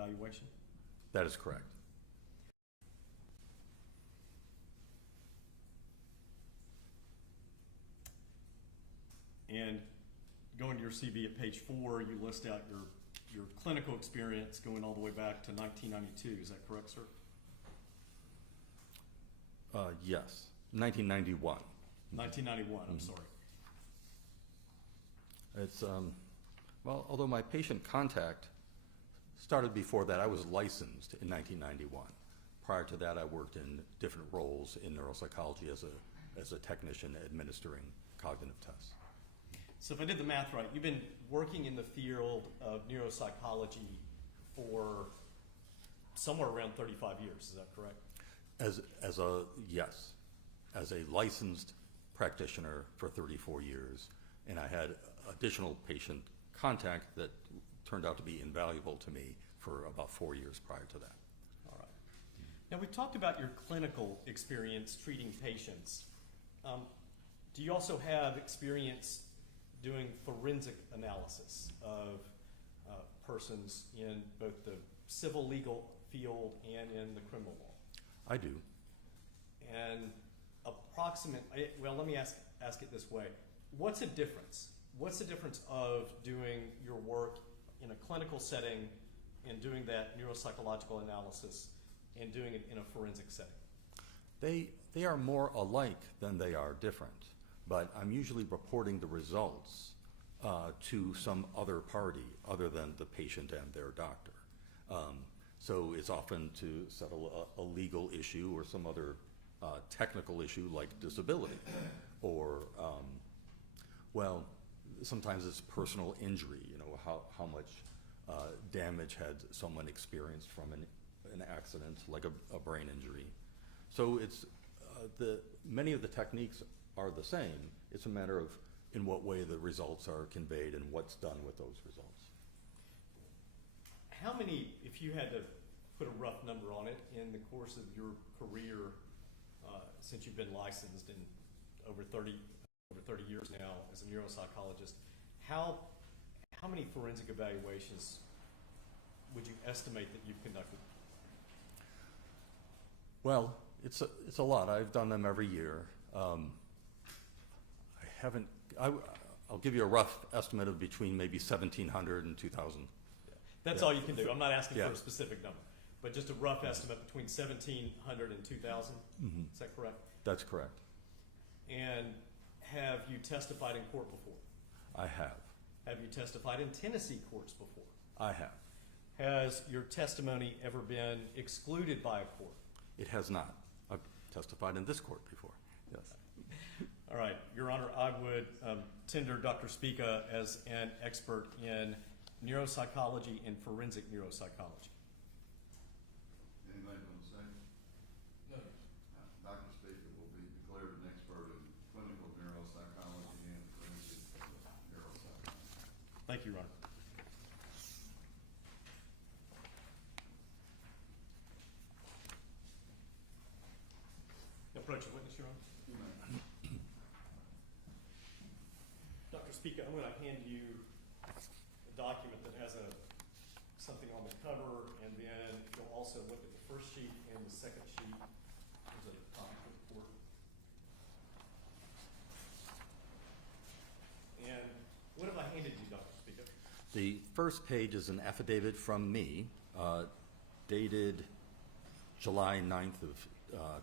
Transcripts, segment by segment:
evaluation? That is correct. And going to your CV at page 4, you list out your clinical experience going all the way back to 1992. Is that correct, sir? Yes, 1991. 1991, I'm sorry. It's, well, although my patient contact started before that, I was licensed in 1991. Prior to that, I worked in different roles in neuropsychology as a technician administering cognitive tests. So if I did the math right, you've been working in the field of neuropsychology for somewhere around 35 years, is that correct? Yes, as a licensed practitioner for 34 years, and I had additional patient contact that turned out to be invaluable to me for about 4 years prior to that. All right. Now we've talked about your clinical experience treating patients. Do you also have experience doing forensic analysis of persons in both the civil legal field and in the criminal law? I do. And well, let me ask it this way. What's the difference? What's the difference of doing your work in a clinical setting and doing that neuropsychological analysis and doing it in a forensic setting? They are more alike than they are different, but I'm usually reporting the results to some other party other than the patient and their doctor. So it's often to settle a legal issue or some other technical issue like disability, or, well, sometimes it's personal injury, you know, how much damage had someone experienced from an accident, like a brain injury. So it's, many of the techniques are the same. It's a matter of in what way the results are conveyed and what's done with those results. How many, if you had to put a rough number on it, in the course of your career, since you've been licensed in over 30 years now as a neuropsychologist, how many forensic evaluations would you estimate that you've conducted? Well, it's a lot. I've done them every year. I'll give you a rough estimate of between maybe 1,700 and 2,000. That's Yeah. all you can do. I'm not asking Yeah. for a specific number, but just a rough estimate between 1,700 and 2,000. Mm-hmm. Is that correct? That's correct. And have you testified in court before? I have. Have you testified in Tennessee courts before? I have. Has your testimony ever been excluded by a court? It has not. I've testified in this court before. Yes. All right, Your Honor, I would tender Dr. Spica as an expert in neuropsychology and forensic neuropsychology. Anybody want to say? No. Dr. Spica will be declared an expert in clinical neuropsychology and forensic neuropsychology. Thank you, Your Honor. Approach the witness, Your Honor. Dr. Spica, I'm going to hand you a document that has something on the cover, and then you'll also look at the first sheet and the second sheet. There's a copy for the court. And what have I handed you, Dr. Spica? The first page is an affidavit from me, dated July 9th of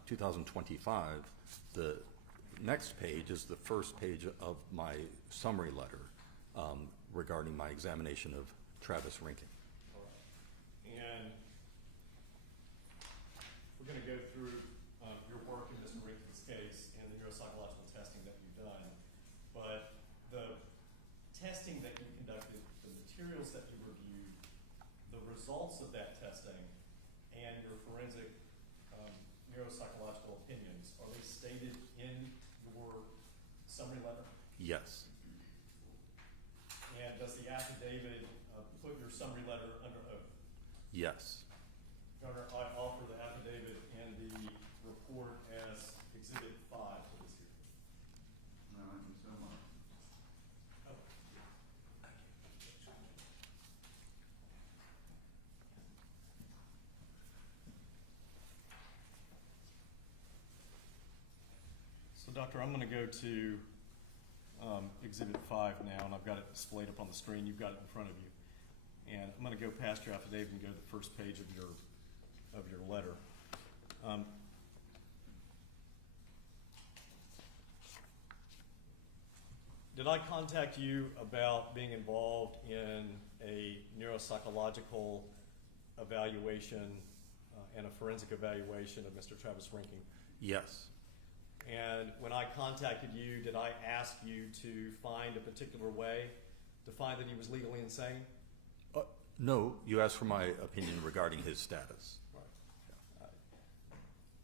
2025. The next page is the first page of my summary letter regarding my examination of Travis Reinking. All right. And we're going to go through your work in Mr. Rinking's case and the neuropsychological testing that you've done. But the testing that you conducted, the materials that you reviewed, the results of that testing, and your forensic neuropsychological opinions, are they stated in your summary letter? Yes. And does the affidavit put your summary letter under oath? Yes. Your Honor, I offer the affidavit and the report as Exhibit 5 to this hearing. No, thank you so much. Oh. Doctor, I'm going to go to Exhibit 5 now, and I've got it displayed up on the screen. You've got it in front of you. And I'm going to go past your affidavit and go to the first page of your letter. Did I contact you about being involved in a neuropsychological evaluation and a forensic evaluation of Mr. Travis Reinking? Yes. And when I contacted you, did I ask you to find a particular way to find that he was legally insane? No, you asked for my opinion regarding his status. Right.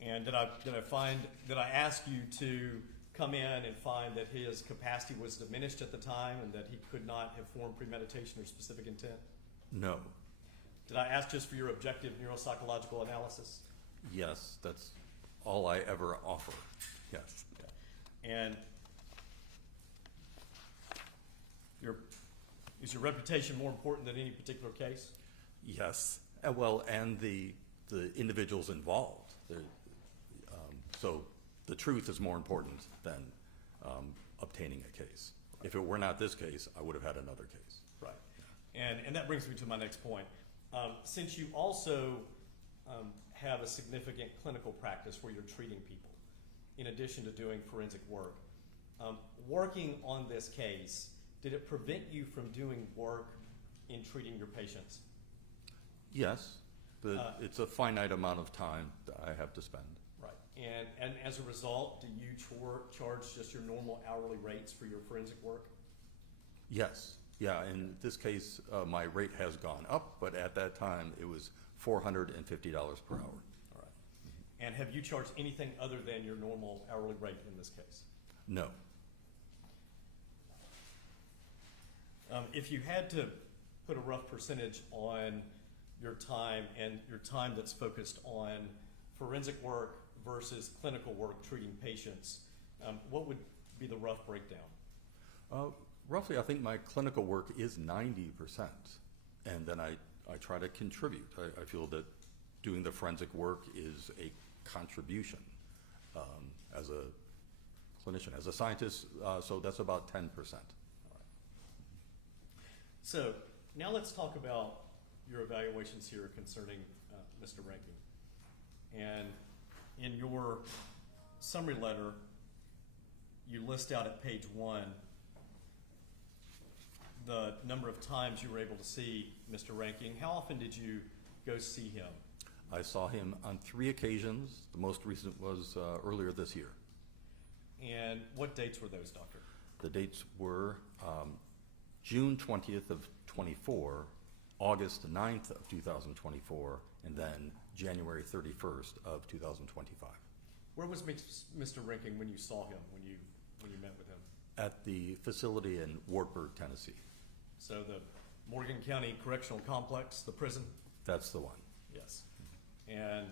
And did I ask you to come in and find that his capacity was diminished at the time and that he could not have formed premeditation or specific intent? No. Did I ask just for your objective neuropsychological analysis? Yes, that's all I ever offer. Yes. Yeah. And is your reputation more important than any particular case? Yes. Well, and the individuals involved. So the truth is more important than obtaining a case. If it were not this case, I would have had another case. Right. And that brings me to my next point. Since you also have a significant clinical practice where you're treating people, in addition to doing forensic work, working on this case, did it prevent you from doing work in treating your patients? Yes. It's a finite amount of time that I have to spend. Right. And as a result, do you charge just your normal hourly rates for your forensic work? Yes. Yeah, in this case, my rate has gone up, but at that time, it was $450 per hour. All right. And have you charged anything other than your normal hourly rate in this case? No. If you had to put a rough percentage on your time and your time that's focused on forensic work versus clinical work treating patients, what would be the rough breakdown? Roughly, I think my clinical work is 90%, and then I try to contribute. I feel that doing the forensic work is a contribution as a clinician, as a scientist, so that's about 10%. So now let's talk about your evaluations here concerning Mr. Reinking. And in your summary letter, you list out at page 1 the number of times you were able to see Mr. Reinking. How often did you go see him? I saw him on 3 occasions. The most recent was earlier this year. And what dates were those, Doctor? The dates were June 20th of 24, August 9th of 2024, and then January 31st of 2025. Where was Mr. Reinking when you saw him, when you met with him? At the facility in Wartburg, Tennessee. So the Morgan County Correctional Complex, the prison? That's the one. Yes. And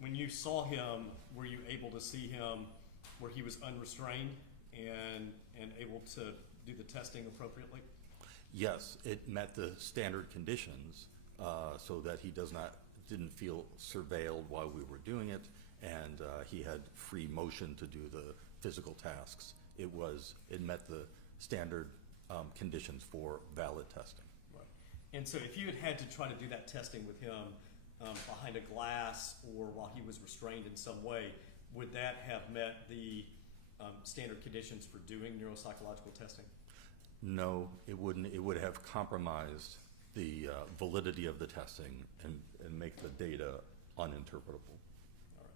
when you saw him, were you able to see him where he was unrestrained and able to do the testing appropriately? Yes, it met the standard conditions so that he didn't feel surveilled while we were doing it, and he had free motion to do the physical tasks. It met the standard conditions for valid testing. Right. And so if you had to try to do that testing with him behind a glass or while he was restrained in some way, would that have met the standard conditions for doing neuropsychological testing? No, it wouldn't. It would have compromised the validity of the testing and make the data uninterpretable. All right.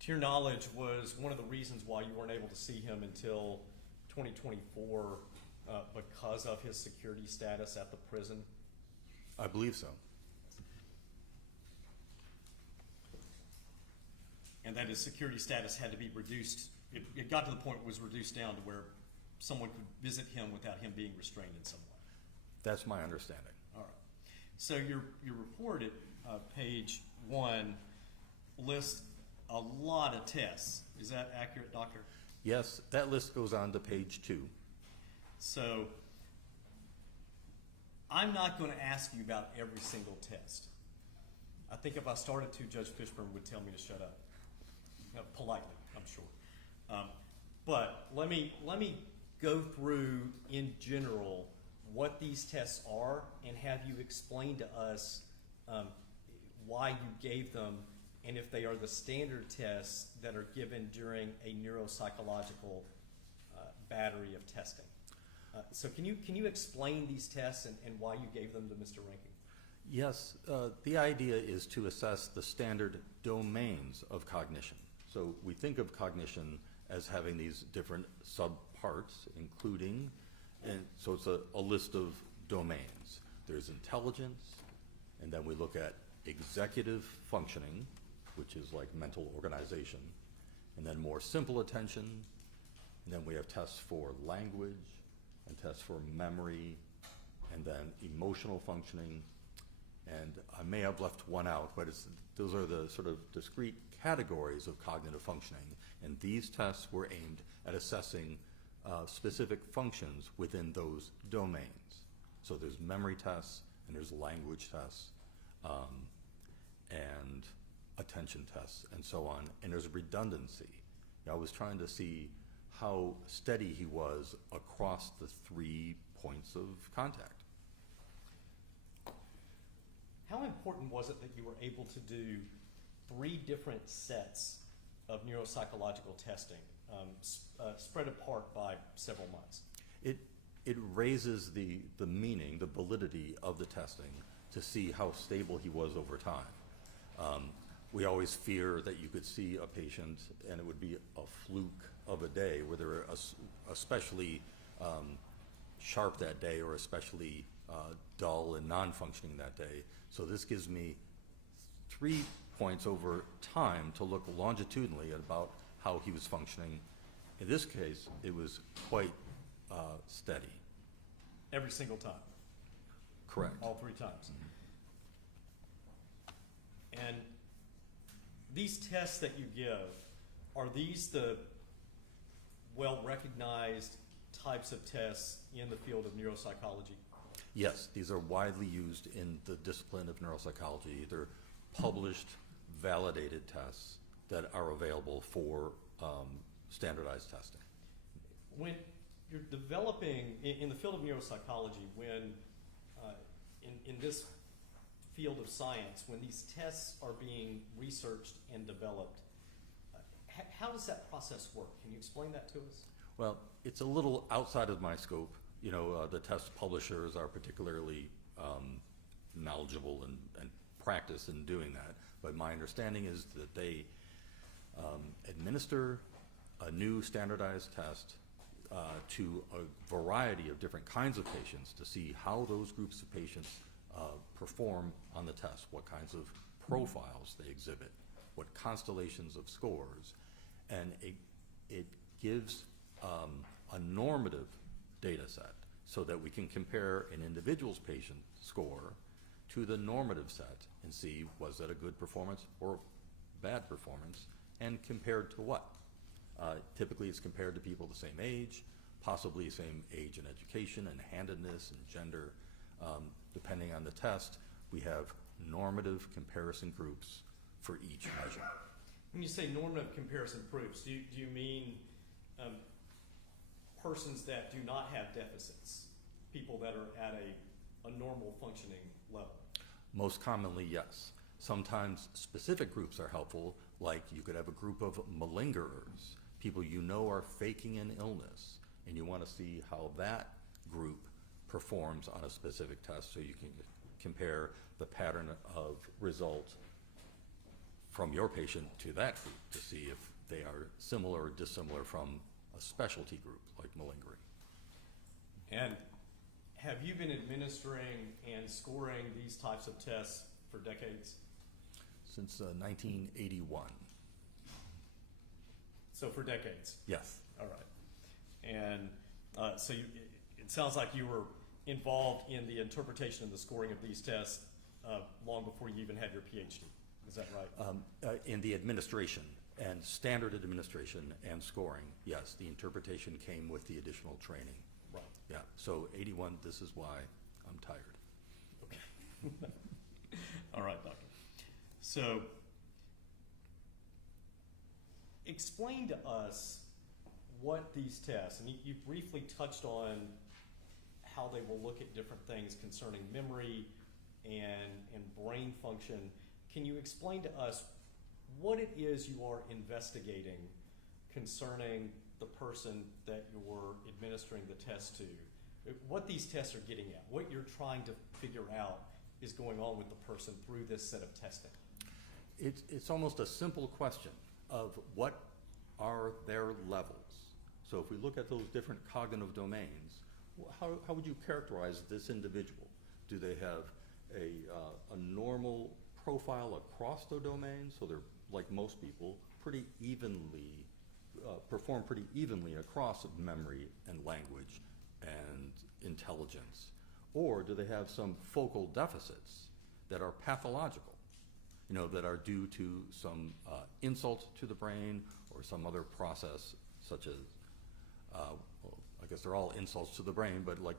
To your knowledge, was one of the reasons why you weren't able to see him until 2024 because of his security status at the prison? I believe so. And that his security status had to be reduced. It got to the point it was reduced down to where someone could visit him without him being restrained in some way. That's my understanding. All right. So your report at page 1 lists a lot of tests. Is that accurate, Doctor? Yes, that list goes on to page 2. So I'm not going to ask you about every single test. I think if I started to, Judge Fishburne would tell me to shut up. Politely, I'm sure. But let me go through in general what these tests are and have you explain to us why you gave them and if they are the standard tests that are given during a neuropsychological battery of testing. So can you explain these tests and why you gave them to Mr. Reinking? Yes, the idea is to assess the standard domains of cognition. So we think of cognition as having these different subparts, including, and so it's a list of domains. There's intelligence, and then we look at executive functioning, which is like mental organization, and then more simple attention, and then we have tests for language, and tests for memory, and then emotional functioning, and I may have left one out, but those are the sort of discrete categories of cognitive functioning, and these tests were aimed at assessing specific functions within those domains. So there's memory tests, and there's language tests, and attention tests, and so on, and there's redundancy. I was trying to see how steady he was across the 3 points of contact. How important was it that you were able to do 3 different sets of neuropsychological testing spread apart by several months? It raises the meaning, the validity of the testing to see how stable he was over time. We always fear that you could see a patient and it would be a fluke of a day where they're especially sharp that day or especially dull and non-functioning that day. So this gives me 3 points over time to look longitudinally at about how he was functioning. In this case, it was quite steady. Every single time? Correct. All 3 times? And these tests that you give, are these the well-recognized types of tests in the field of neuropsychology? Yes, these are widely used in the discipline of neuropsychology. They're published, validated tests that are available for standardized testing. When you're developing, in the field of neuropsychology, when in this field of science, when these tests are being researched and developed, how does that process work? Can you explain that to us? Well, it's a little outside of my scope. The test publishers are particularly knowledgeable and practiced in doing that. But my understanding is that they administer a new standardized test to a variety of different kinds of patients to see how those groups of patients perform on the test, what kinds of profiles they exhibit, what constellations of scores, and it gives a normative data set so that we can compare an individual's patient score to the normative set and see was that a good performance or bad performance, and compared to what? Typically it's compared to people the same age, possibly same age and education and handedness and gender. Depending on the test, we have normative comparison groups for each measure. When you say normative comparison groups, do you mean persons that do not have deficits, people that are at a normal functioning level? Most commonly, yes. Sometimes specific groups are helpful, like you could have a group of malingerers, people you know are faking an illness, and you want to see how that group performs on a specific test so you can compare the pattern of result from your patient to that group to see if they are similar or dissimilar from a specialty group like malingering. And have you been administering and scoring these types of tests for decades? Since 1981. So for decades? Yes. All right. And so it sounds like you were involved in the interpretation and the scoring of these tests long before you even had your PhD. Is that right? In the administration and standard administration and scoring, yes, the interpretation came with the additional training. Right. Yeah, so 81, this is why I'm tired. Okay. All right, Doctor. So, explain to us what these tests, and you briefly touched on how they will look at different things concerning memory and brain function. Can you explain to us what it is you are investigating concerning the person that you're administering the test to? What these tests are getting at, what you're trying to figure out is going on with the person through this set of testing? It's almost a simple question of what are their levels. So if we look at those different cognitive domains, how would you characterize this individual? Do they have a normal profile across the domains? So they're, like most people, pretty evenly, perform pretty evenly across memory and language and intelligence? Or do they have some focal deficits that are pathological, that are due to some insult to the brain or some other process such as, well, I guess they're all insults to the brain, but like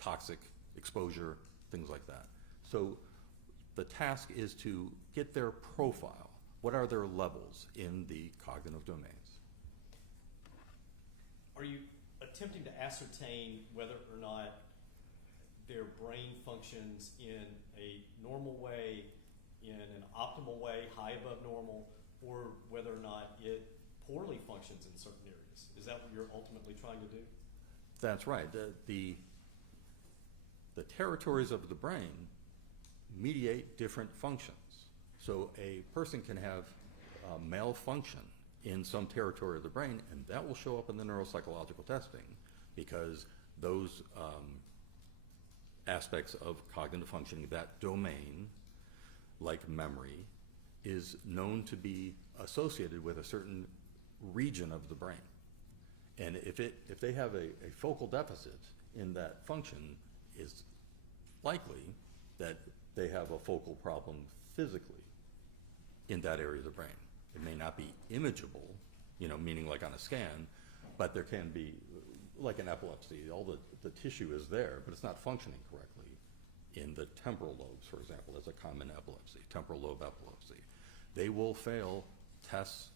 toxic exposure, things like that. So the task is to get their profile. What are their levels in the cognitive domains? Are you attempting to ascertain whether or not their brain functions in a normal way, in an optimal way, high above normal, or whether or not it poorly functions in certain areas? Is that what you're ultimately trying to do? That's right. The territories of the brain mediate different functions. So a person can have malfunction in some territory of the brain, and that will show up in the neuropsychological testing because those aspects of cognitive functioning, that domain, like memory, is known to be associated with a certain region of the brain. And if they have a focal deficit in that function, is likely that they have a focal problem physically in that area of the brain. It may not be imageable, meaning like on a scan, but there can be, like an epilepsy, all the tissue is there, but it's not functioning correctly in the temporal lobes, for example. That's a common epilepsy, temporal lobe epilepsy. They will fail tests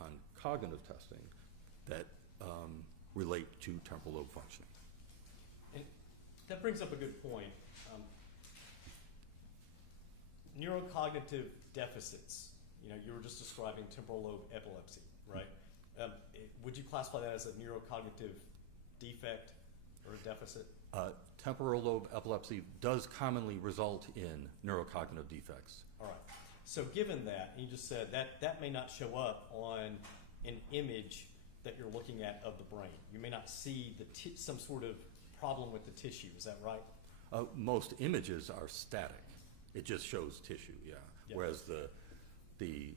on cognitive testing that relate to temporal lobe functioning. And that brings up a good point. Neurocognitive deficits, you were just describing temporal lobe epilepsy, right? Would you classify that as a neurocognitive defect or a deficit? Temporal lobe epilepsy does commonly result in neurocognitive defects. All right. So given that, you just said that may not show up on an image that you're looking at of the brain. You may not see some sort of problem with the tissue. Is that right? Most images are static. It just shows tissue, yeah. Whereas the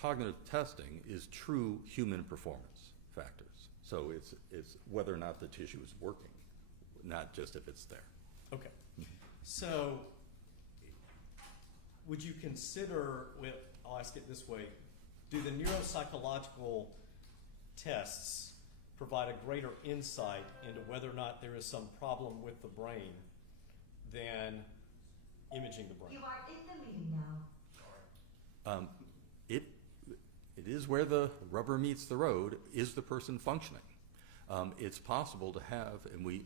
cognitive testing is true human performance factors. So it's whether or not the tissue is working, not just if it's there. Okay. So would you consider, I'll ask it this way, do the neuropsychological tests provide a greater insight into whether or not there is some problem with the brain than imaging the brain? You are in the meeting now. It is where the rubber meets the road. Is the person functioning? It's possible to have, and we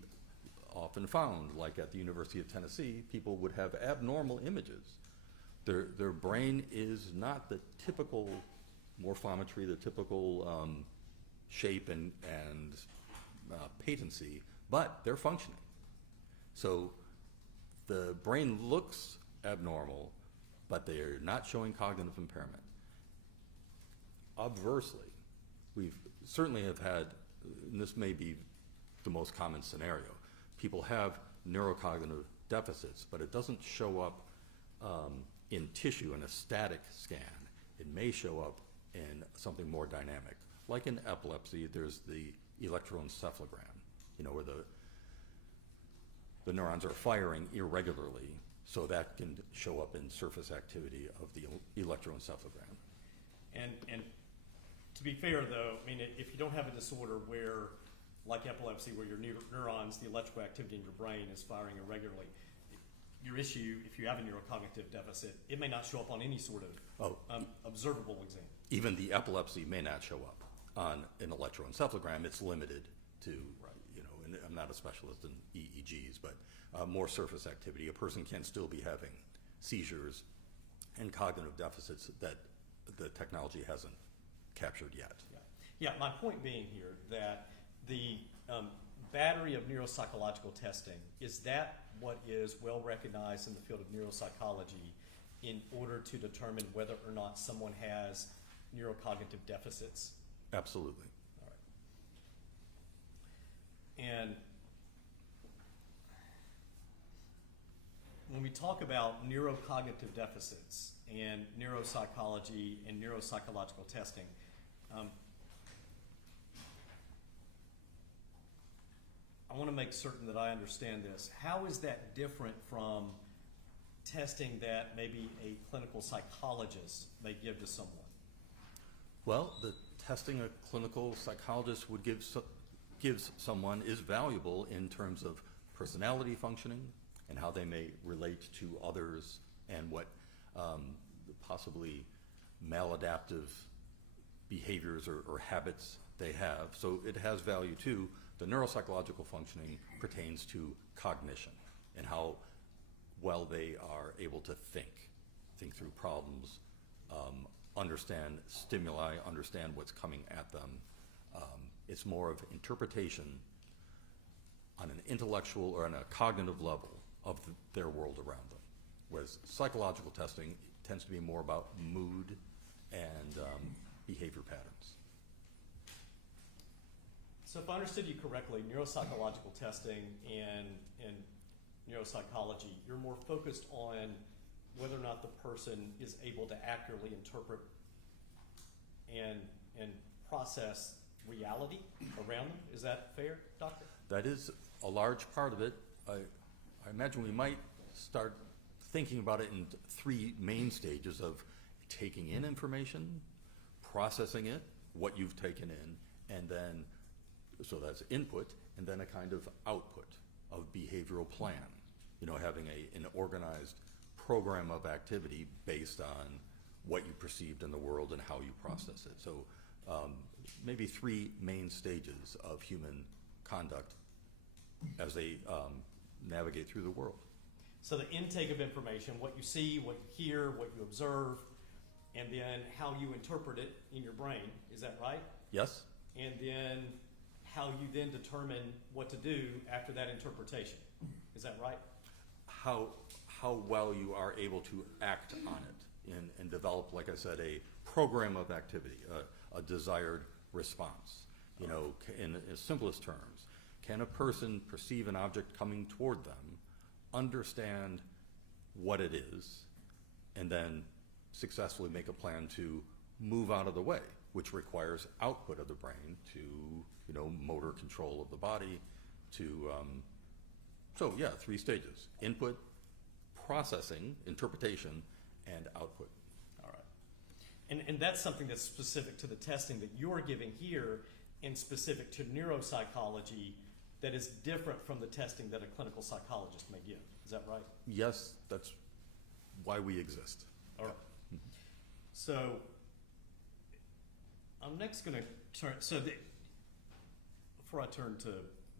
often found, like at the University of Tennessee, people would have abnormal images. Their brain is not the typical morphometry, the typical shape and patency, but they're functioning. So the brain looks abnormal, but they're not showing cognitive impairment. Obversely, we've certainly have had, and this may be the most common scenario, people have neurocognitive deficits, but it doesn't show up in tissue in a static scan. It may show up in something more dynamic. Like in epilepsy, there's the electroencephalogram, where the neurons are firing irregularly, so that can show up in surface activity of the electroencephalogram. And to be fair, though, if you don't have a disorder where, like epilepsy, where your neurons, the electrical activity in your brain is firing irregularly, your issue, if you have a neurocognitive deficit, it may not show up on any sort of observable exam. Even the epilepsy may not show up on an electroencephalogram. It's limited to, and I'm not a specialist in EEGs, but more surface activity. A person can still be having seizures and cognitive deficits that the technology hasn't captured yet. Yeah, my point being here that the battery of neuropsychological testing, is that what is well recognized in the field of neuropsychology in order to determine whether or not someone has neurocognitive deficits? Absolutely. All right. And when we talk about neurocognitive deficits and neuropsychology and neuropsychological testing, I want to make certain that I understand this. How is that different from testing that maybe a clinical psychologist may give to someone? Well, the testing a clinical psychologist would gives someone is valuable in terms of personality functioning and how they may relate to others and what possibly maladaptive behaviors or habits they have. So it has value too. The neuropsychological functioning pertains to cognition and how well they are able to think through problems, understand stimuli, understand what's coming at them. It's more of interpretation on an intellectual or on a cognitive level of their world around them, whereas psychological testing tends to be more about mood and behavior patterns. So if I understood you correctly, neuropsychological testing and neuropsychology, you're more focused on whether or not the person is able to accurately interpret and process reality around them. Is that fair, Doctor? That is a large part of it. I imagine we might start thinking about it in three main stages of taking in information, processing it, what you've taken in, and then, so that's input, and then a kind of output of behavioral plan. Having an organized program of activity based on what you perceived in the world and how you process it. So maybe three main stages of human conduct as they navigate through the world. So the intake of information, what you see, what you hear, what you observe, and then how you interpret it in your brain. Is that right? Yes. And then how you then determine what to do after that interpretation. Is that right? How well you are able to act on it and develop, like I said, a program of activity, a desired response. In its simplest terms, can a person perceive an object coming toward them, understand what it is, and then successfully make a plan to move out of the way, which requires output of the brain to, motor control of the body, to, three stages: input, processing, interpretation, and output. All right. And that's something that's specific to the testing that you're giving here and specific to neuropsychology that is different from the testing that a clinical psychologist may give. Is that right? Yes, that's why we exist. All right. So I'm next going to turn, before I turn to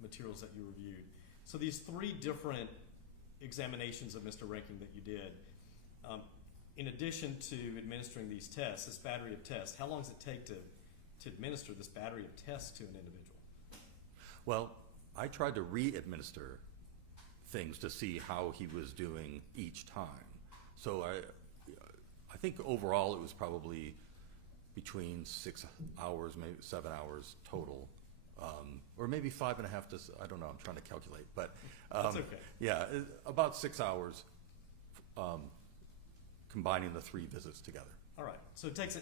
materials that you reviewed, so these three different examinations of Mr. Reinking that you did, in addition to administering these tests, this battery of tests, how long does it take to administer this battery of tests to an individual? Well, I tried to re-administer things to see how he was doing each time. So I think overall it was probably between 6 hours, maybe 7 hours total. Or maybe 5.5 to, I don't know, I'm trying to calculate, but That's okay. Yeah, about 6 hours combining the three visits together. All right. So it takes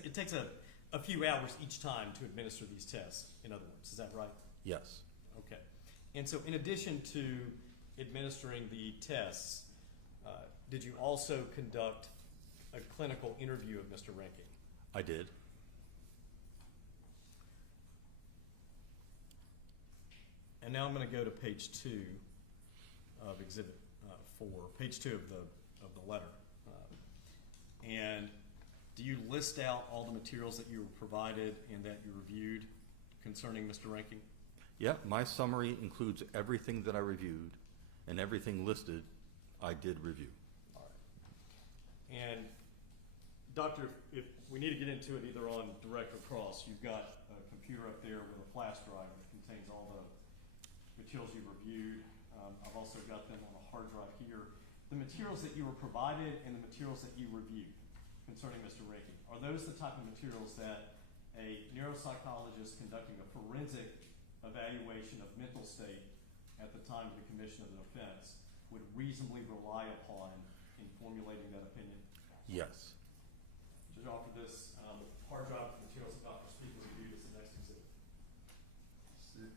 a few hours each time to administer these tests, in other words. Is that right? Yes. Okay. And so in addition to administering the tests, did you also conduct a clinical interview of Mr. Reinking? I did. And now I'm going to go to page 2 of Exhibit page 2 of the letter. And do you list out all the materials that you were provided and that you reviewed concerning Mr. Reinking? Yeah, my summary includes everything that I reviewed, and everything listed I did review. All right. And Doctor, if we need to get into it either on direct or cross, you've got a computer up there with a flash drive that contains all the materials you reviewed. I've also got them on a hard drive here. The materials that you were provided and the materials that you reviewed concerning Mr. Reinking, are those the type of materials that a neuropsychologist conducting a forensic evaluation of mental state at the time of the commission of the offense would reasonably rely upon in formulating that opinion? Yes. Judge, offer this hard drive of materials that Dr. Speaker reviewed as the next exhibit. 6.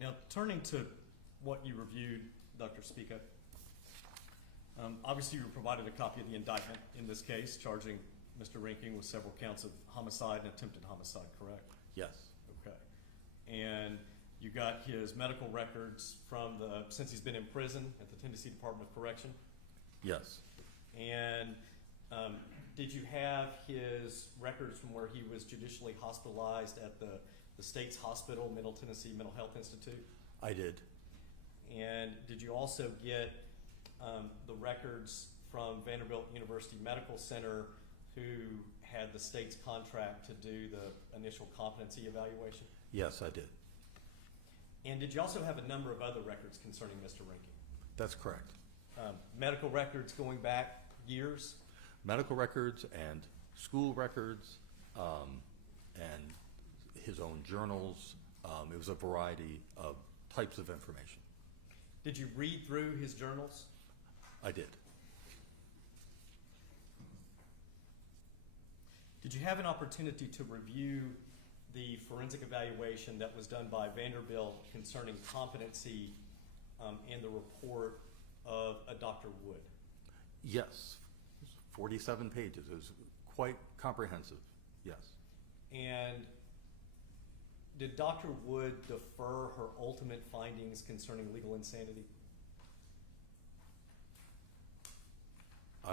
Now, turning to what you reviewed, Dr. Speaker, obviously you were provided a copy of the indictment in this case, charging Mr. Reinking with several counts of homicide and attempted homicide, correct? Yes. Okay. And you got his medical records from since he's been in prison at the Tennessee Department of Correction? Yes. And did you have his records from where he was judicially hospitalized at the state's hospital, Middle Tennessee Mental Health Institute? I did. And did you also get the records from Vanderbilt University Medical Center, who had the state's contract to do the initial competency evaluation? Yes, I did. And did you also have a number of other records concerning Mr. Reinking? That's correct. Medical records going back years? Medical records and school records, and his own journals. It was a variety of types of information. Did you read through his journals? I did. Did you have an opportunity to review the forensic evaluation that was done by Vanderbilt concerning competency and the report of a Dr. Wood? Yes. 47 pages. It was quite comprehensive. Yes. And did Dr. Wood defer her ultimate findings concerning legal insanity?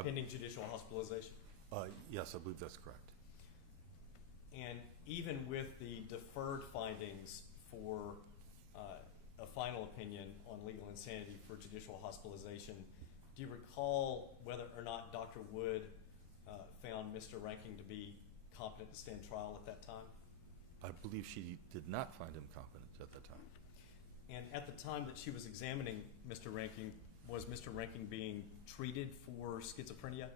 Pending judicial hospitalization? Yes, I believe that's correct. And even with the deferred findings for a final opinion on legal insanity for judicial hospitalization, do you recall whether or not Dr. Wood found Mr. Reinking to be competent to stand trial at that time? I believe she did not find him competent at that time. And at the time that she was examining Mr. Reinking, was Mr. Reinking being treated for schizophrenia?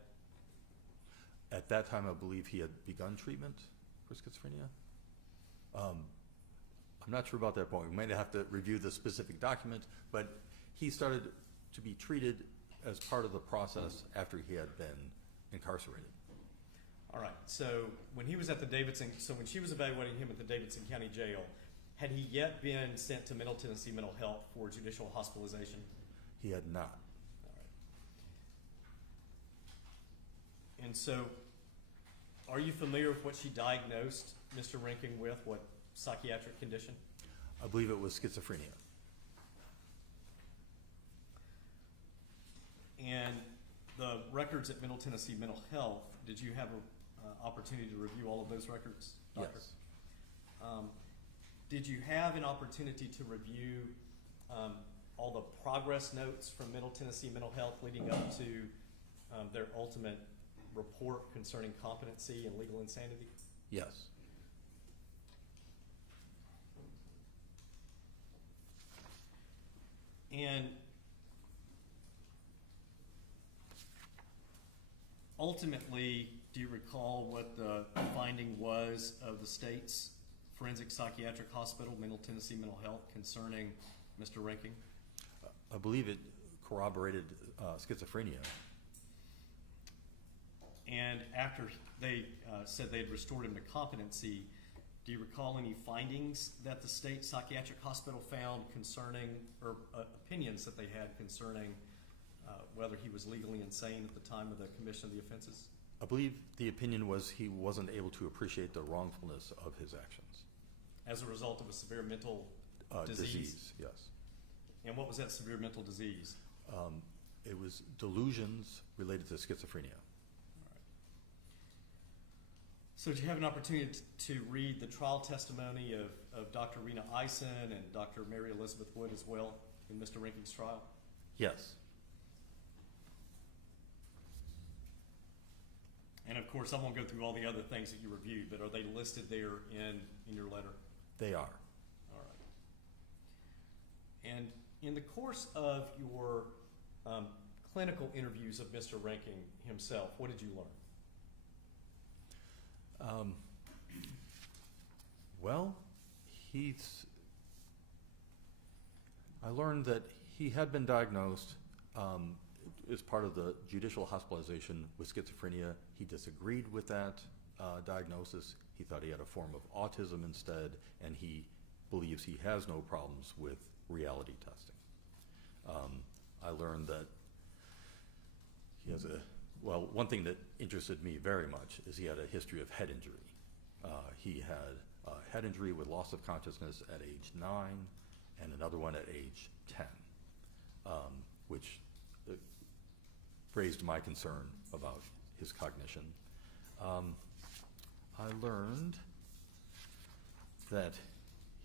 At that time, I believe he had begun treatment for schizophrenia. I'm not sure about that point. We might have to review the specific document, but he started to be treated as part of the process after he had been incarcerated. All right, so when he was at the Davidson, so when she was evaluating him at the Davidson County Jail, had he yet been sent to Middle Tennessee Mental Health for judicial hospitalization? He had not. All right. And so, are you familiar with what she diagnosed Mr. Reinking with? What psychiatric condition? I believe it was schizophrenia. And the records at Middle Tennessee Mental Health, did you have an opportunity to review all of those records, Doctor? Yes. Did you have an opportunity to review all the progress notes from Middle Tennessee Mental Health leading up to their ultimate report concerning competency and legal insanity? Yes. And ultimately, do you recall what the finding was of the state's forensic psychiatric hospital, Middle Tennessee Mental Health, concerning Mr. Reinking? I believe it corroborated schizophrenia. And after they said they had restored him to competency, do you recall any findings that the state psychiatric hospital found concerning, or opinions that they had concerning whether he was legally insane at the time of the commission of the offenses? I believe the opinion was he wasn't able to appreciate the wrongfulness of his actions. As a result of a severe mental disease? Yes. And what was that severe mental disease? It was delusions related to schizophrenia. All right. So did you have an opportunity to read the trial testimony of Dr. Rena Eisen and Dr. Mary Elizabeth Wood as well in Mr. Reinking's trial? Yes. And of course, I won't go through all the other things that you reviewed, but are they listed there in your letter? They are. All right. And in the course of your clinical interviews of Mr. Reinking himself, what did you learn? Well, I learned that he had been diagnosed as part of the judicial hospitalization with schizophrenia. He disagreed with that diagnosis. He thought he had a form of autism instead, and he believes he has no problems with reality testing. I learned that he has one thing that interested me very much is he had a history of head injury. He had a head injury with loss of consciousness at age 9 and another one at age 10, which raised my concern about his cognition. I learned that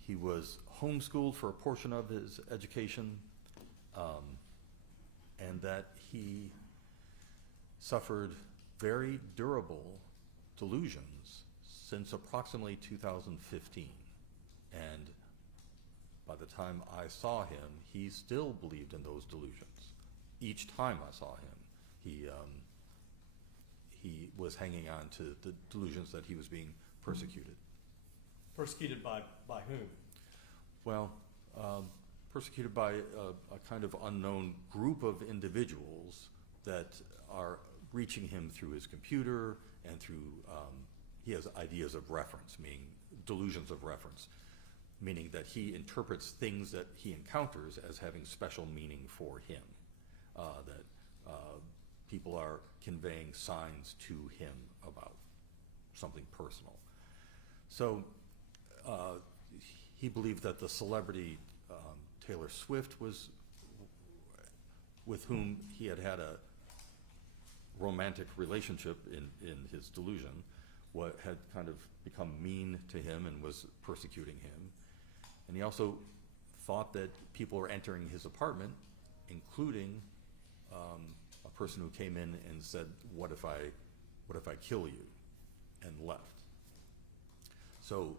he was homeschooled for a portion of his education, and that he suffered very durable delusions since approximately 2015. And by the time I saw him, he still believed in those delusions. Each time I saw him, he was hanging on to the delusions that he was being persecuted. Persecuted by whom? Well, persecuted by a kind of unknown group of individuals that are reaching him through his computer and through, he has ideas of reference, meaning delusions of reference, meaning that he interprets things that he encounters as having special meaning for him, that people are conveying signs to him about something personal. So he believed that the celebrity Taylor Swift was, with whom he had had a romantic relationship in his delusion, had kind of become mean to him and was persecuting him. And he also thought that people were entering his apartment, including a person who came in and said, what if I kill you, and left. So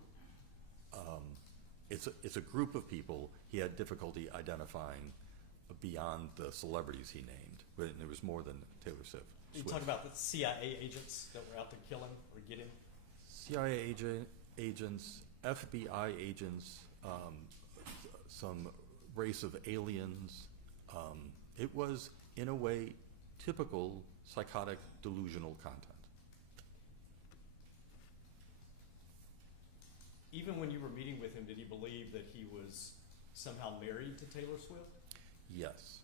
it's a group of people he had difficulty identifying beyond the celebrities he named, but there was more than Taylor Swift. You talk about the CIA agents that were out to kill him or get him? CIA agents, FBI agents, some race of aliens. It was, in a way, typical psychotic delusional content. Even when you were meeting with him, did he believe that he was somehow married to Taylor Swift? Yes.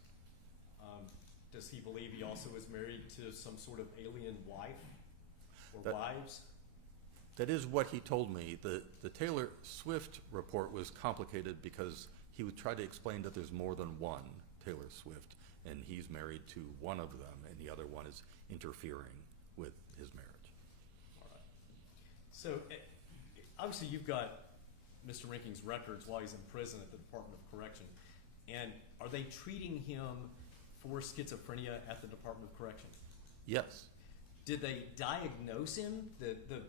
Does he believe he also was married to some sort of alien wife or wives? That is what he told me. The Taylor Swift report was complicated because he would try to explain that there's more than one Taylor Swift, and he's married to one of them, and the other one is interfering with his marriage. All right. So obviously you've got Mr. Reinking's records while he's in prison at the Department of Correction, and are they treating him for schizophrenia at the Department of Correction? Yes. Did they diagnose him, the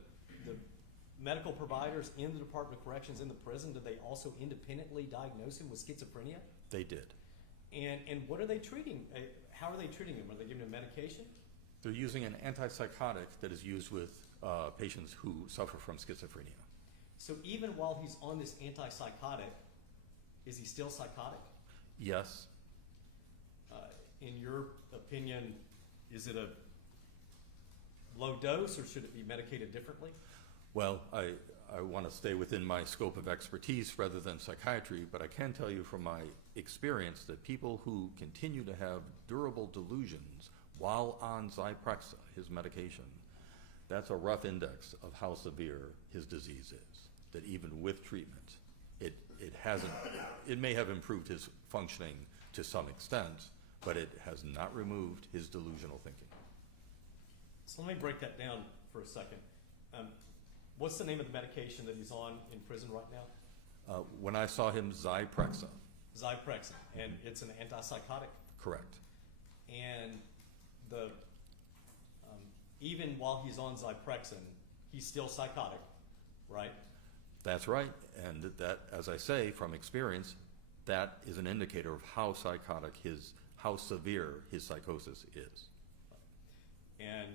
medical providers in the Department of Corrections in the prison, did they also independently diagnose him with schizophrenia? They did. And what are they treating? How are they treating him? Are they giving him medication? They're using an antipsychotic that is used with patients who suffer from schizophrenia. So even while he's on this antipsychotic, is he still psychotic? Yes. In your opinion, is it a low dose or should it be medicated differently? Well, I want to stay within my scope of expertise rather than psychiatry, but I can tell you from my experience that people who continue to have durable delusions while on Zyprexa, his medication, That's a rough index of how severe his disease is, that even with treatment, it hasn't, it may have improved his functioning to some extent, but it has not removed his delusional thinking. So let me break that down for a second. What's the name of the medication that he's on in prison right now? When I saw him, Zyprexa. Zyprexa, and it's an antipsychotic. Correct. And the even while he's on Zyprexa, he's still psychotic, right? That's right, and that, as I say, from experience, that is an indicator of how psychotic how severe his psychosis is. And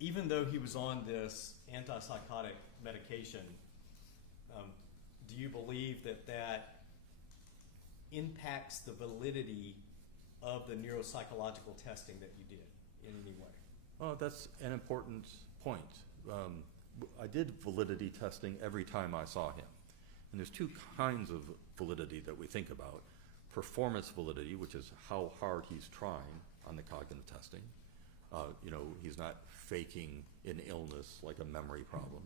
even though he was on this antipsychotic medication, do you believe that that impacts the validity of the neuropsychological testing that you did in any way? Oh, that's an important point. I did validity testing every time I saw him. And there's two kinds of validity that we think about. Performance validity, which is how hard he's trying on the cognitive testing. He's not faking an illness like a memory problem.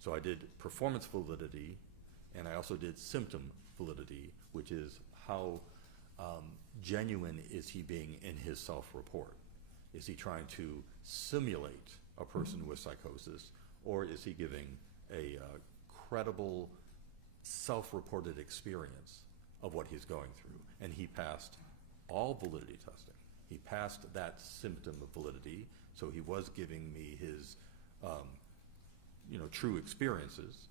So I did performance validity, and I also did symptom validity, which is how genuine is he being in his self-report? Is he trying to simulate a person with psychosis, or is he giving a credible self-reported experience of what he's going through? And he passed all validity testing. He passed that symptom of validity, so he was giving me his true experiences,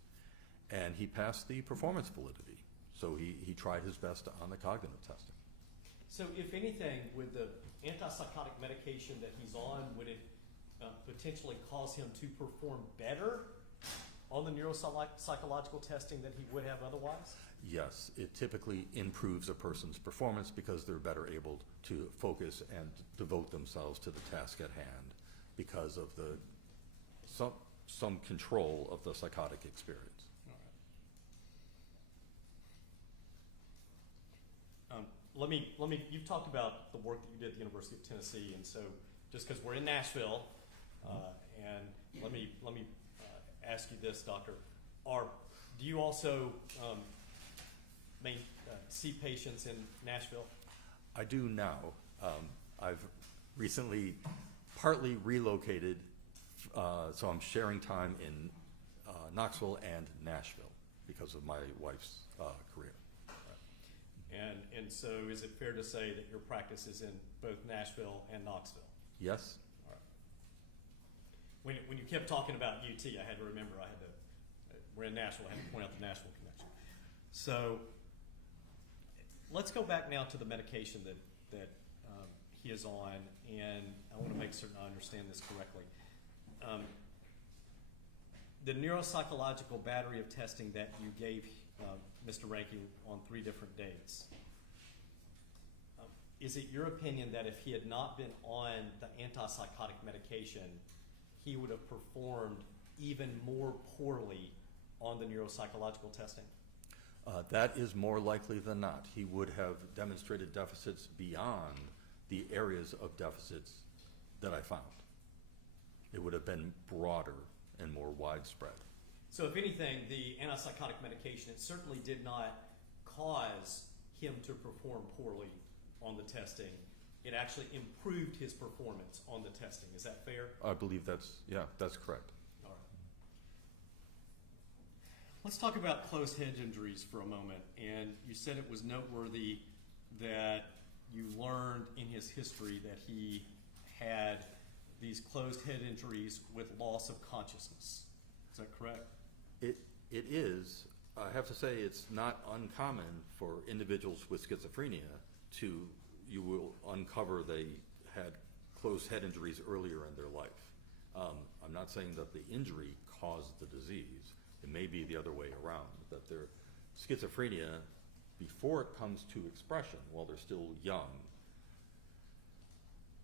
and he passed the performance validity. So he tried his best on the cognitive testing. So if anything, with the antipsychotic medication that he's on, would it potentially cause him to perform better on the neuropsychological testing than he would have otherwise? Yes, it typically improves a person's performance because they're better able to focus and devote themselves to the task at hand because of some control of the psychotic experience. Let me, you've talked about the work that you did at the University of Tennessee, and so just because we're in Nashville, and let me ask you this, Doctor, do you also see patients in Nashville? I do now. I've recently partly relocated, so I'm sharing time in Knoxville and Nashville because of my wife's career. And so is it fair to say that your practice is in both Nashville and Knoxville? Yes. All right. When you kept talking about UT, I had to remember, we're in Nashville, I had to point out the Nashville connection. So let's go back now to the medication that he is on, and I want to make certain I understand this correctly. The neuropsychological battery of testing that you gave Mr. Reinking on 3 different dates, is it your opinion that if he had not been on the antipsychotic medication, he would have performed even more poorly on the neuropsychological testing? That is more likely than not. He would have demonstrated deficits beyond the areas of deficits that I found. It would have been broader and more widespread. So if anything, the antipsychotic medication, it certainly did not cause him to perform poorly on the testing. It actually improved his performance on the testing. Is that fair? I believe that's correct. All right. Let's talk about closed head injuries for a moment. And you said it was noteworthy that you learned in his history that he had these closed head injuries with loss of consciousness. Is that correct? It is. I have to say it's not uncommon for individuals with schizophrenia you will uncover they had closed head injuries earlier in their life. I'm not saying that the injury caused the disease. It may be the other way around, that their schizophrenia, before it comes to expression, while they're still young,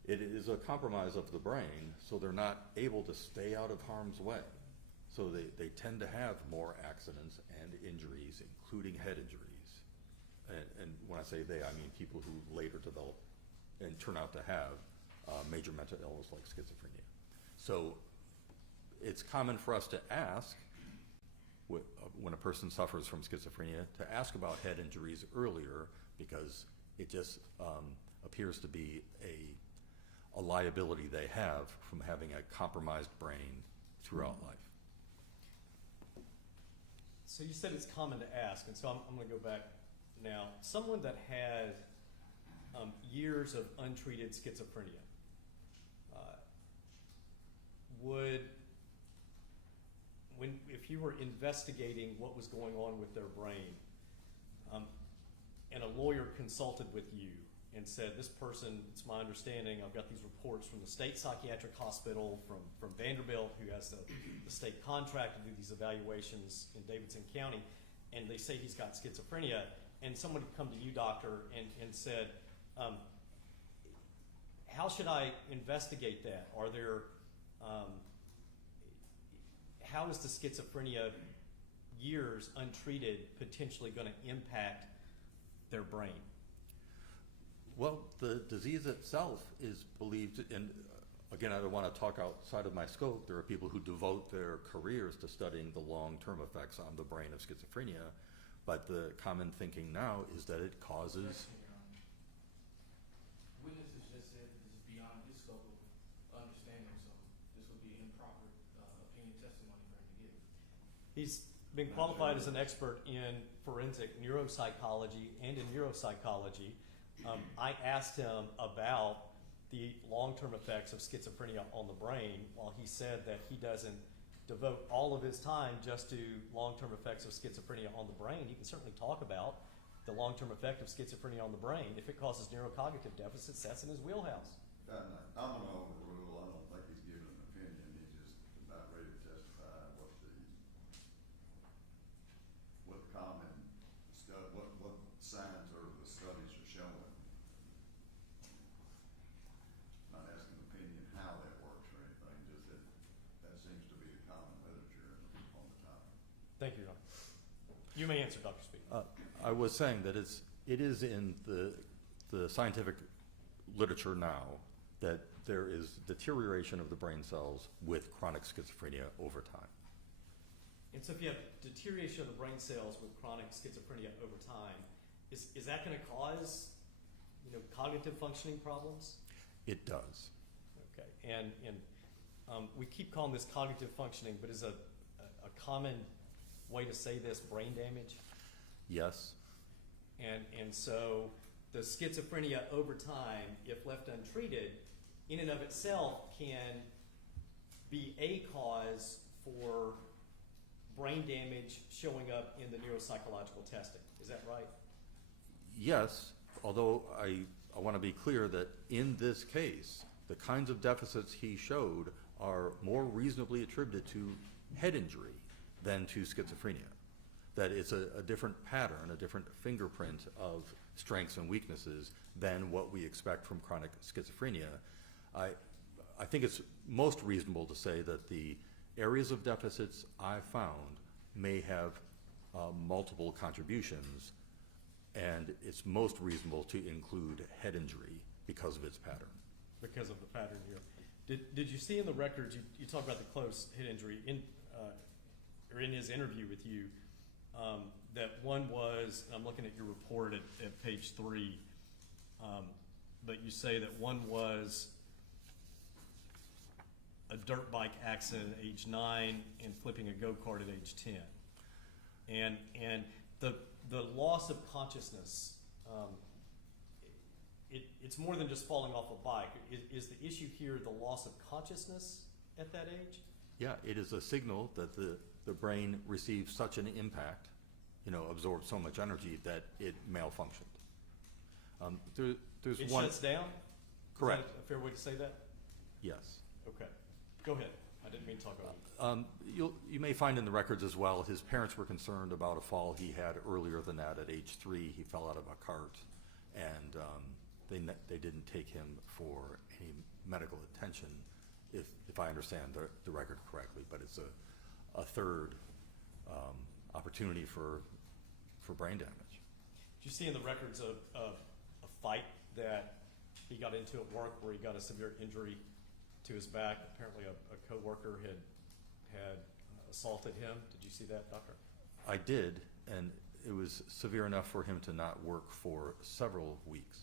it is a compromise of the brain, so they're not able to stay out of harm's way. So they tend to have more accidents and injuries, including head injuries. And when I say they, I mean people who later develop and turn out to have major mental illness like schizophrenia. So it's common for us to ask, when a person suffers from schizophrenia, to ask about head injuries earlier, because it just appears to be a liability they have from having a compromised brain throughout life. So you said it's common to ask, and so I'm going to go back now. Someone that had years of untreated schizophrenia if you were investigating what was going on with their brain, and a lawyer consulted with you and said, this person, it's my understanding, I've got these reports from the state psychiatric hospital, from Vanderbilt, who has the state contract to do these evaluations in Davidson County, and they say he's got schizophrenia, and someone would come to you, doctor, and said, how should I investigate that? Are there, how is the schizophrenia years untreated potentially going to impact their brain? Well, the disease itself is believed, and again, I don't want to talk outside of my scope. There are people who devote their careers to studying the long-term effects on the brain of schizophrenia, but the common thinking now is that it causes... Witnesses just said that this is beyond his scope of understanding, so this would be improper opinion testimony for him to give. He's been qualified as an expert in forensic neuropsychology and in neuropsychology. I asked him about the long-term effects of schizophrenia on the brain, while he said that he doesn't devote all of his time just to long-term effects of schizophrenia on the brain. He can certainly talk about the long-term effect of schizophrenia on the brain. If it causes neurocognitive deficits, that's in his wheelhouse. I'm going to overrule. I don't think he's giving an opinion. He's just about ready to testify what the common what signs or the studies are showing. Not asking opinion how that works or anything, just that seems to be the common literature on the topic. Thank you, Your Honor. You may answer, Dr. Speaker. I was saying that it is in the scientific literature now that there is deterioration of the brain cells with chronic schizophrenia over time. And so if you have deterioration of the brain cells with chronic schizophrenia over time, is that going to cause, cognitive functioning problems? It does. Okay. And we keep calling this cognitive functioning, but is a common way to say this brain damage? Yes. And so the schizophrenia over time, if left untreated, in and of itself can be a cause for brain damage showing up in the neuropsychological testing. Is that right? Yes, although I want to be clear that in this case, the kinds of deficits he showed are more reasonably attributed to head injury than to schizophrenia. That it's a different pattern, a different fingerprint of strengths and weaknesses than what we expect from chronic schizophrenia. I think it's most reasonable to say that the areas of deficits I found may have multiple contributions, and it's most reasonable to include head injury because of its pattern. Because of the pattern here. Did you see in the records, you talk about the close head injury, or in his interview with you, that one was, I'm looking at your report at page 3, but you say that one was a dirt bike accident at age 9 and flipping a go-kart at age 10. And the loss of consciousness, it's more than just falling off a bike. Is the issue here the loss of consciousness at that age? Yeah, it is a signal that the brain receives such an impact, absorbs so much energy that it malfunctioned. There's it one. Shuts down? Correct. Is that a fair way to say that? Yes. Okay. Go ahead. I didn't mean to talk about it. You may find in the records as well, his parents were concerned about a fall he had earlier than that at age 3. He fell out of a cart, and they didn't take him for any medical attention, if I understand the record correctly. But it's a third opportunity for brain damage. Did you see in the records a fight that he got got into at work where he got a severe injury to his back. Apparently a coworker had assaulted him. Did you see that, Doctor? I did, and it was severe enough for him to not work for several weeks.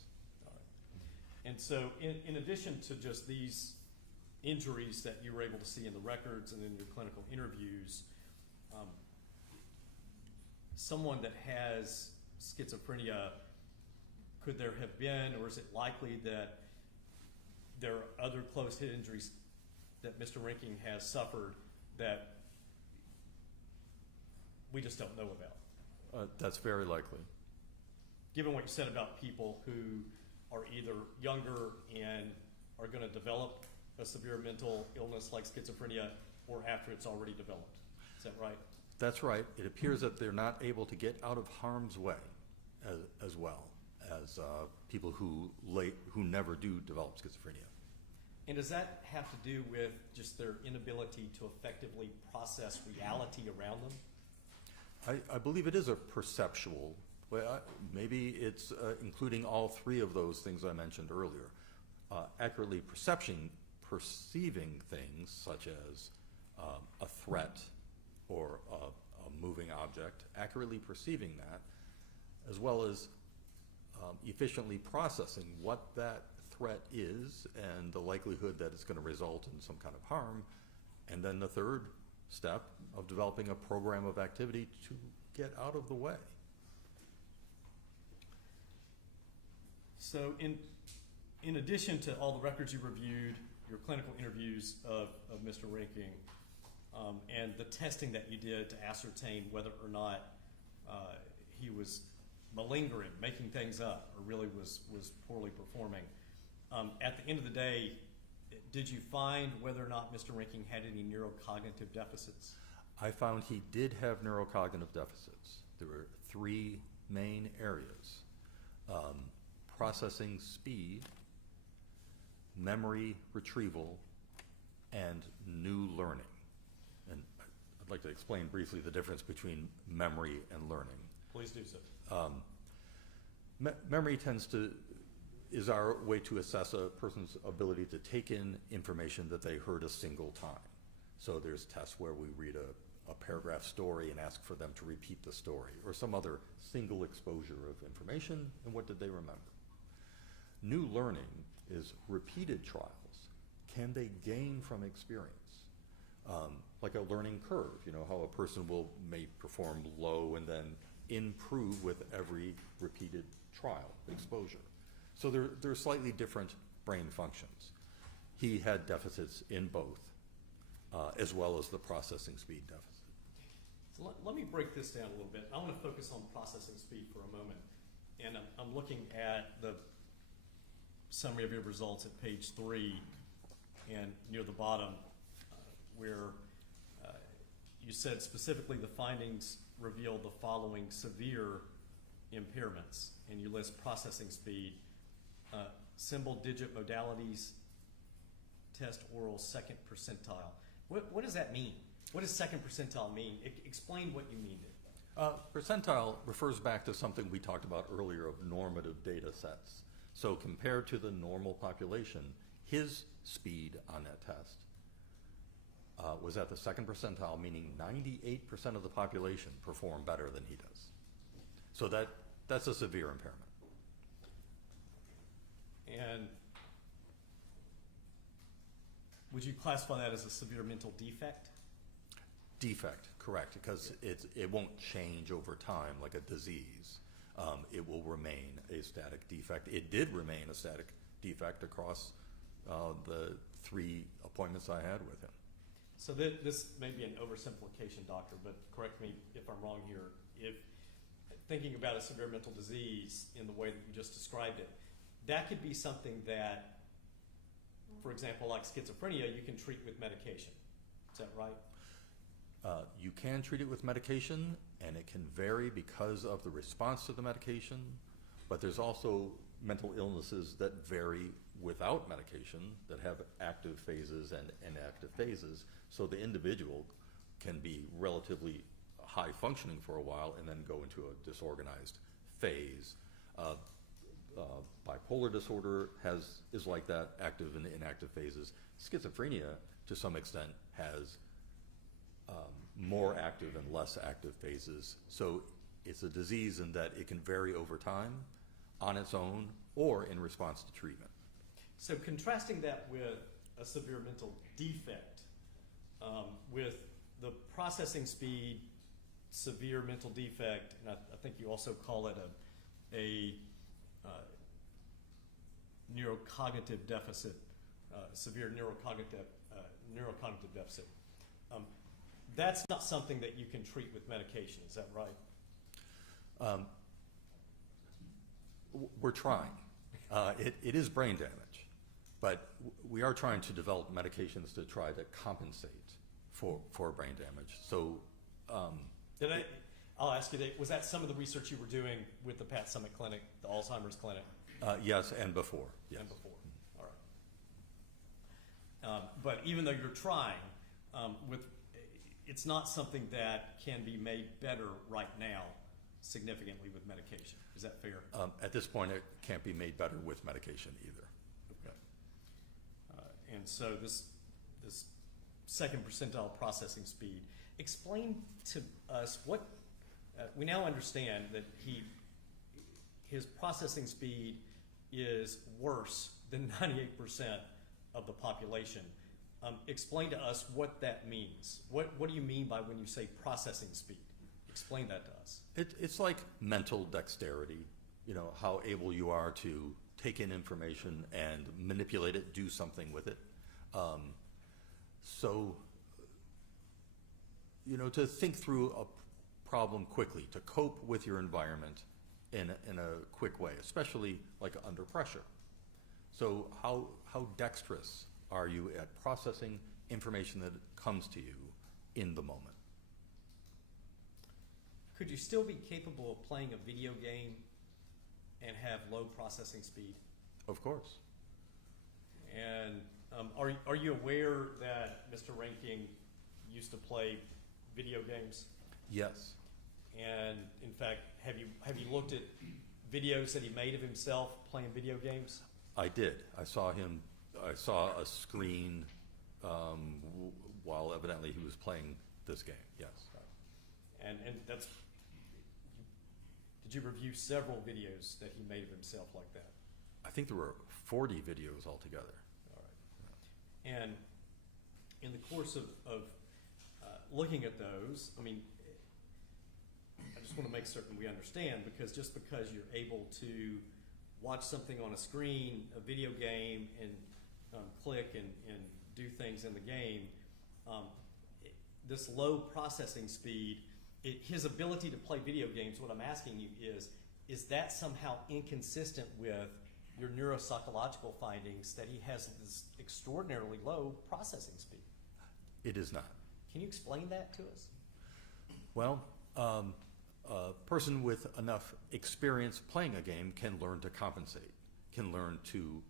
All right. And so in addition to just these injuries that you were able to see in the records and in your clinical interviews, someone that has schizophrenia, could there have been, or is it likely that there are other close hit injuries that Mr. Reinking has suffered that we just don't know about? That's very likely. Given what you said about people who are either younger and are going to develop a severe mental illness like schizophrenia, or after it's already developed. Is that right? That's right. It appears that they're not able to get out of harm's way as well as people who never do develop schizophrenia. And does that have to do with just their inability to effectively process reality around them? I believe it is a perceptual, well, maybe it's including all three of those things I mentioned earlier. Accurately perceiving things such as a threat or a moving object, accurately perceiving that, as well as efficiently processing what that threat is and the likelihood that it's going to result in some kind of harm, and then the third step of developing a program of activity to get out of the way. So in addition to all the records you reviewed, your clinical interviews of Mr. Reinking, and the testing that you did to ascertain whether or not he was malingering, making things up, or really was poorly performing, at the end of the day, did you find whether or not Mr. Reinking had any neurocognitive deficits? I found he did have neurocognitive deficits. There were three main areas: processing speed, memory retrieval, and new learning. And I'd like to explain briefly the difference between memory and learning. Please do so. Memory is our way to assess a person's ability to take in information that they heard a single time. So there's tests where we read a paragraph story and ask for them to repeat the story, or some other single exposure of information, and what did they remember? New learning is repeated trials. Can they gain from experience? Like a learning curve, you know, how a person may perform low and then improve with every repeated trial, exposure. So there are slightly different brain functions. He had deficits in both, as well as the processing speed deficit. So let me break this down a little bit. I want to focus on processing speed for a moment. And I'm looking at the summary of your results at page 3 and near the bottom where you said specifically the findings revealed the following severe impairments, and you list processing speed, symbol digit modalities, test oral second percentile. What does that mean? What does second percentile mean? Explain what you mean there. Percentile refers back to something we talked about earlier of normative data sets. So compared to the normal population, his speed on that test was at the second percentile, meaning 98% of the population perform better than he does. So that's a severe impairment. And would you classify that as a severe mental defect? Defect, correct, because it won't change over time like a disease. It will remain a static defect. It did remain a static defect across the 3 appointments I had with him. So this may be an oversimplification, doctor, but correct me if I'm wrong here. If thinking about a severe mental disease in the way that you just described it, that could be something that, for example, like schizophrenia, you can treat with medication. Is that right? You can treat it with medication, and it can vary because of the response to the medication, but there's also mental illnesses that vary without medication that have active phases and inactive phases, so the individual can be relatively high functioning for a while and then go into a disorganized phase. bipolar disorder is like that, active and inactive phases. Schizophrenia, to some extent, has more active and less active phases. So it's a disease in that it can vary over time on its own or in response to treatment. So contrasting that with a severe mental defect, with the processing speed, severe mental defect, and I think you also call it a neurocognitive deficit, severe neurocognitive deficit. That's not something that you can treat with medication, is that right? We're trying. It is brain damage, but we are trying to develop medications to try to compensate for brain damage. So, I'll ask you that, was that some of the research you were doing with the Pat Summitt Clinic, the Alzheimer's Clinic? yes, and before. Yes. And before, all right. But even though you're trying, it's not something that can be made better right now significantly with medication. Is that fair? At this point, it can't be made better with medication either. Okay. And so this second percentile processing speed, explain to us what, we now understand that his processing speed is worse than 98% of the population. Explain to us what that means. What do you mean by when you say processing speed? Explain that to us. It's like mental dexterity, how able you are to take in information and manipulate it, do something with it. To think through a problem quickly, to cope with your environment in a quick way, especially like under pressure. So how dexterous are you at processing information that comes to you in the moment? Could you still be capable of playing a video game and have low processing speed? Of course. And are you aware that Mr. Reinking used to play video games? Yes. And in fact, have you looked at videos that he made of himself playing video games? I did. I saw a screen while evidently he was playing this game. Yes. And that's, did you review several videos that he made of himself like that? I think there were 40 videos altogether. All right. And in the course of looking at those, I mean, I just want to make certain we understand, because just because you're able to watch something on a screen, a video game, and click and do things in the game, this low processing speed, his ability to play video games, what I'm asking you is that somehow inconsistent with your neuropsychological findings that he has this extraordinarily low processing speed? It is not. Can you explain that to us? Well, a person with enough experience playing a game can learn to compensate, can learn to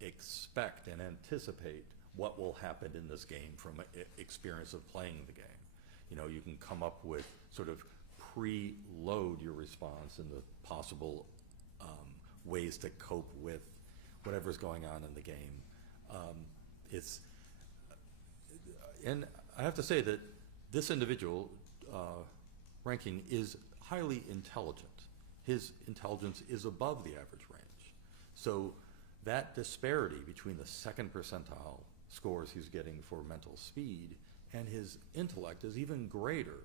expect and anticipate what will happen in this game from experience of playing the game. You can come up with sort of preload your response and the possible ways to cope with whatever's going on in the game. And I have to say that this individual, Reinking, is highly intelligent. His intelligence is above the average range. So that disparity between the second percentile scores he's getting for mental speed and his intellect is even greater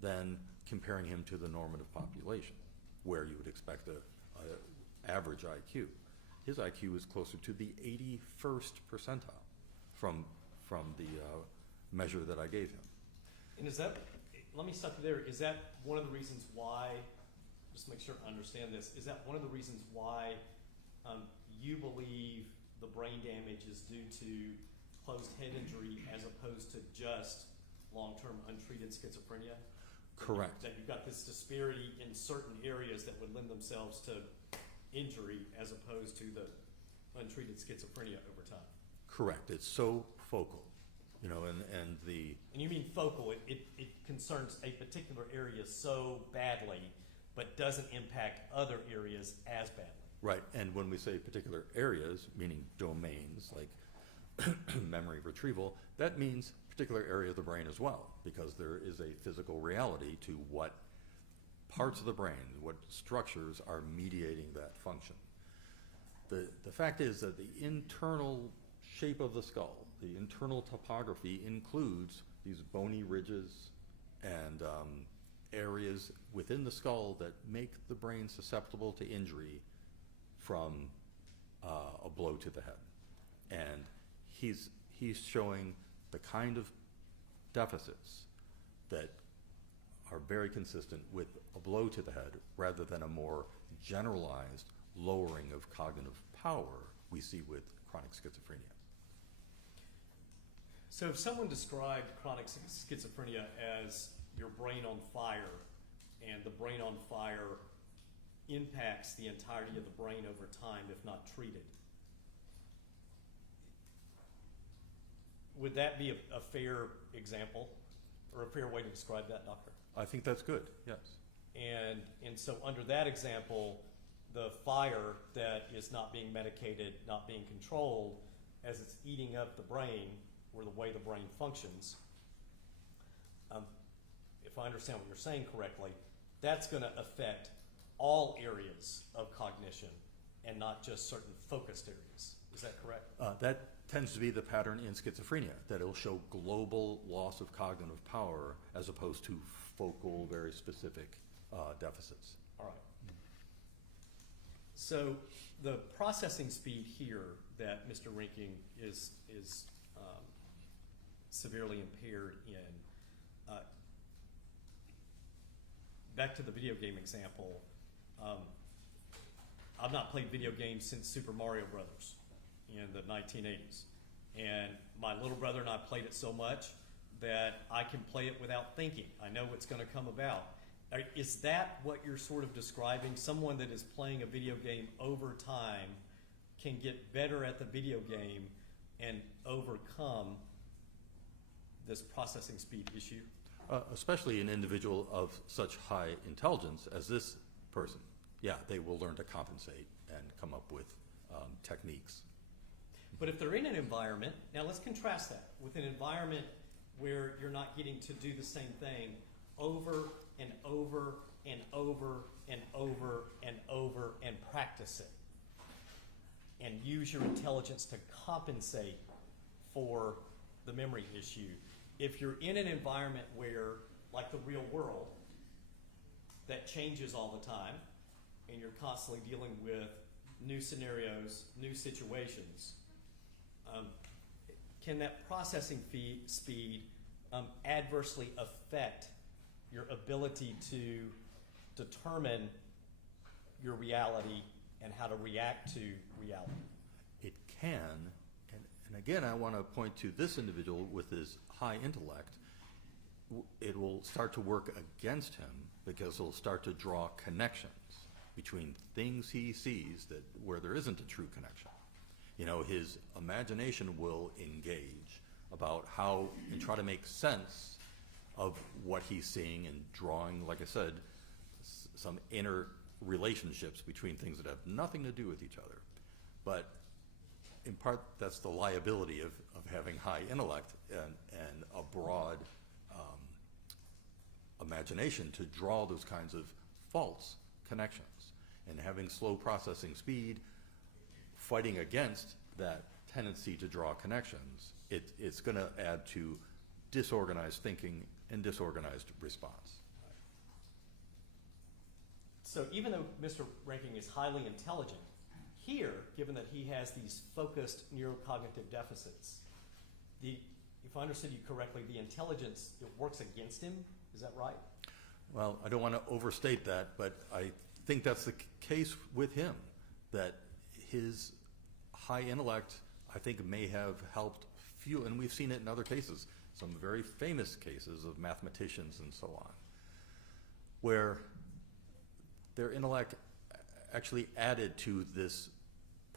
than comparing him to the normative population, where you would expect a average IQ. His IQ is closer to the 81st percentile from the measure that I gave him. And is that, let me stop you there, is that one of the reasons why, just to make sure I understand this, is that one of the reasons why you believe the brain damage is due to closed head injury as opposed to just long-term untreated schizophrenia? Correct. That you've got this disparity in certain areas that would lend themselves to injury as opposed to the untreated schizophrenia over time? Correct. It's so focal, and you mean focal? It concerns a particular area so badly, but doesn't impact other areas as badly. Right, and when we say particular areas, meaning domains, like memory retrieval, that means particular area of the brain as well, because there is a physical reality to what parts of the brain, what structures are mediating that function. The fact is that the internal shape of the skull, the internal topography includes these bony ridges and areas within the skull that make the brain susceptible to injury from a blow to the head. And he's showing the kind of deficits that are very consistent with a blow to the head rather than a more generalized lowering of cognitive power we see with chronic schizophrenia. So if someone described chronic schizophrenia as your brain on fire, and the brain on fire impacts the entirety of the brain over time if not treated, would that be a fair example or a fair way to describe that, doctor? I think that's good, yes. And so under that example, the fire that is not being medicated, not being controlled, as it's eating up the brain or the way the brain functions, if I understand what you're saying correctly, that's going to affect all areas of cognition and not just certain focused areas. Is that correct? That tends to be the pattern in schizophrenia, that it'll show global loss of cognitive power as opposed to focal, very specific deficits. All right. So the processing speed here that Mr. Reinking is severely impaired in, back to the video game example, I've not played video games since Super Mario Brothers in the 1980s. And my little brother and I played it so much that I can play it without thinking. I know what's going to come about. Is that what you're sort of describing? Someone that is playing a video game over time can get better at the video game and overcome this processing speed issue? Especially an individual of such high intelligence as this person. Yeah, they will learn to compensate and come up with techniques. But if they're in an environment, now let's contrast that with an environment where you're not getting to do the same thing over and over and over and over and over and practice it and use your intelligence to compensate for the memory issue. If you're in an environment where, like the real world, that changes all the time and you're constantly dealing with new scenarios, new situations, can that processing speed adversely affect your ability to determine your reality and how to react to reality? It can, and again, I want to point to this individual with his high intellect. It will start to work against him because he'll start to draw connections between things he sees that where there isn't a true connection. You know, his imagination will engage about how and try to make sense of what he's seeing and drawing, like I said, some inner relationships between things that have nothing to do with each other. But in part, that's the liability of having high intellect and a broad imagination to draw those kinds of false connections. And having slow processing speed, fighting against that tendency to draw connections, it's going to add to disorganized thinking and disorganized response. So even though Mr. Reinking is highly intelligent, here, given that he has these focused neurocognitive deficits, if I understood you correctly, the intelligence, it works against him, is that right? Well, I don't want to overstate that, but I think that's the case with him, that his high intellect, I think, may have helped few, and we've seen it in other cases, some very famous cases of mathematicians and so on, where their intellect actually added to this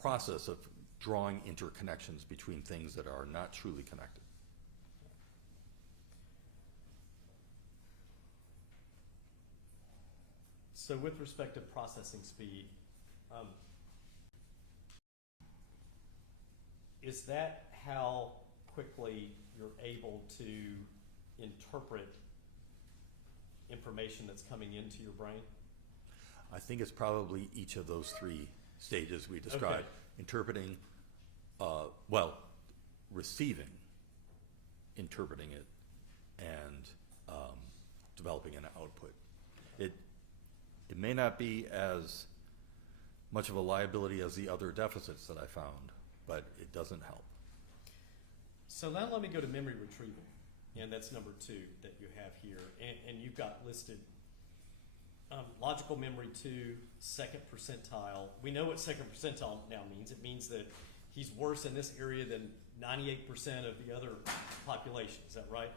process of drawing interconnections between things that are not truly connected. So with respect to processing speed, is that how quickly you're able to interpret information that's coming into your brain? I think it's probably each of those three stages we described. Okay. Interpreting, well, receiving, interpreting it, and developing an output. It may not be as much of a liability as the other deficits that I found, but it doesn't help. So now let me go to memory retrieval, and that's number 2 that you have here, and you've got listed logical memory 2, second percentile. We know what second percentile now means. It means that he's worse in this area than 98% of the other population. Is that right?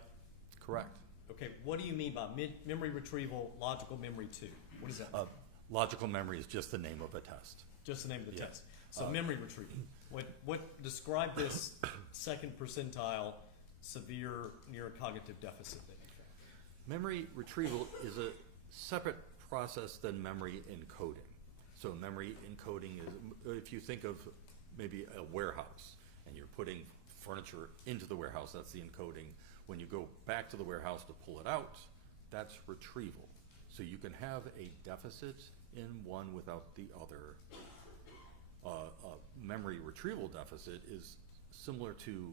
Correct. Okay, what do you mean by memory retrieval, logical memory 2? What is that? Logical memory is just the name of a test. Just the name of the Yeah. test. So memory retrieval. What describe this second percentile severe neurocognitive deficit that you found? Memory retrieval is a separate process than memory encoding. So memory encoding is, if you think of maybe a warehouse and you're putting furniture into the warehouse, that's the encoding. When you go back to the warehouse to pull it out, that's retrieval. So you can have a deficit in one without the other. Memory retrieval deficit is similar to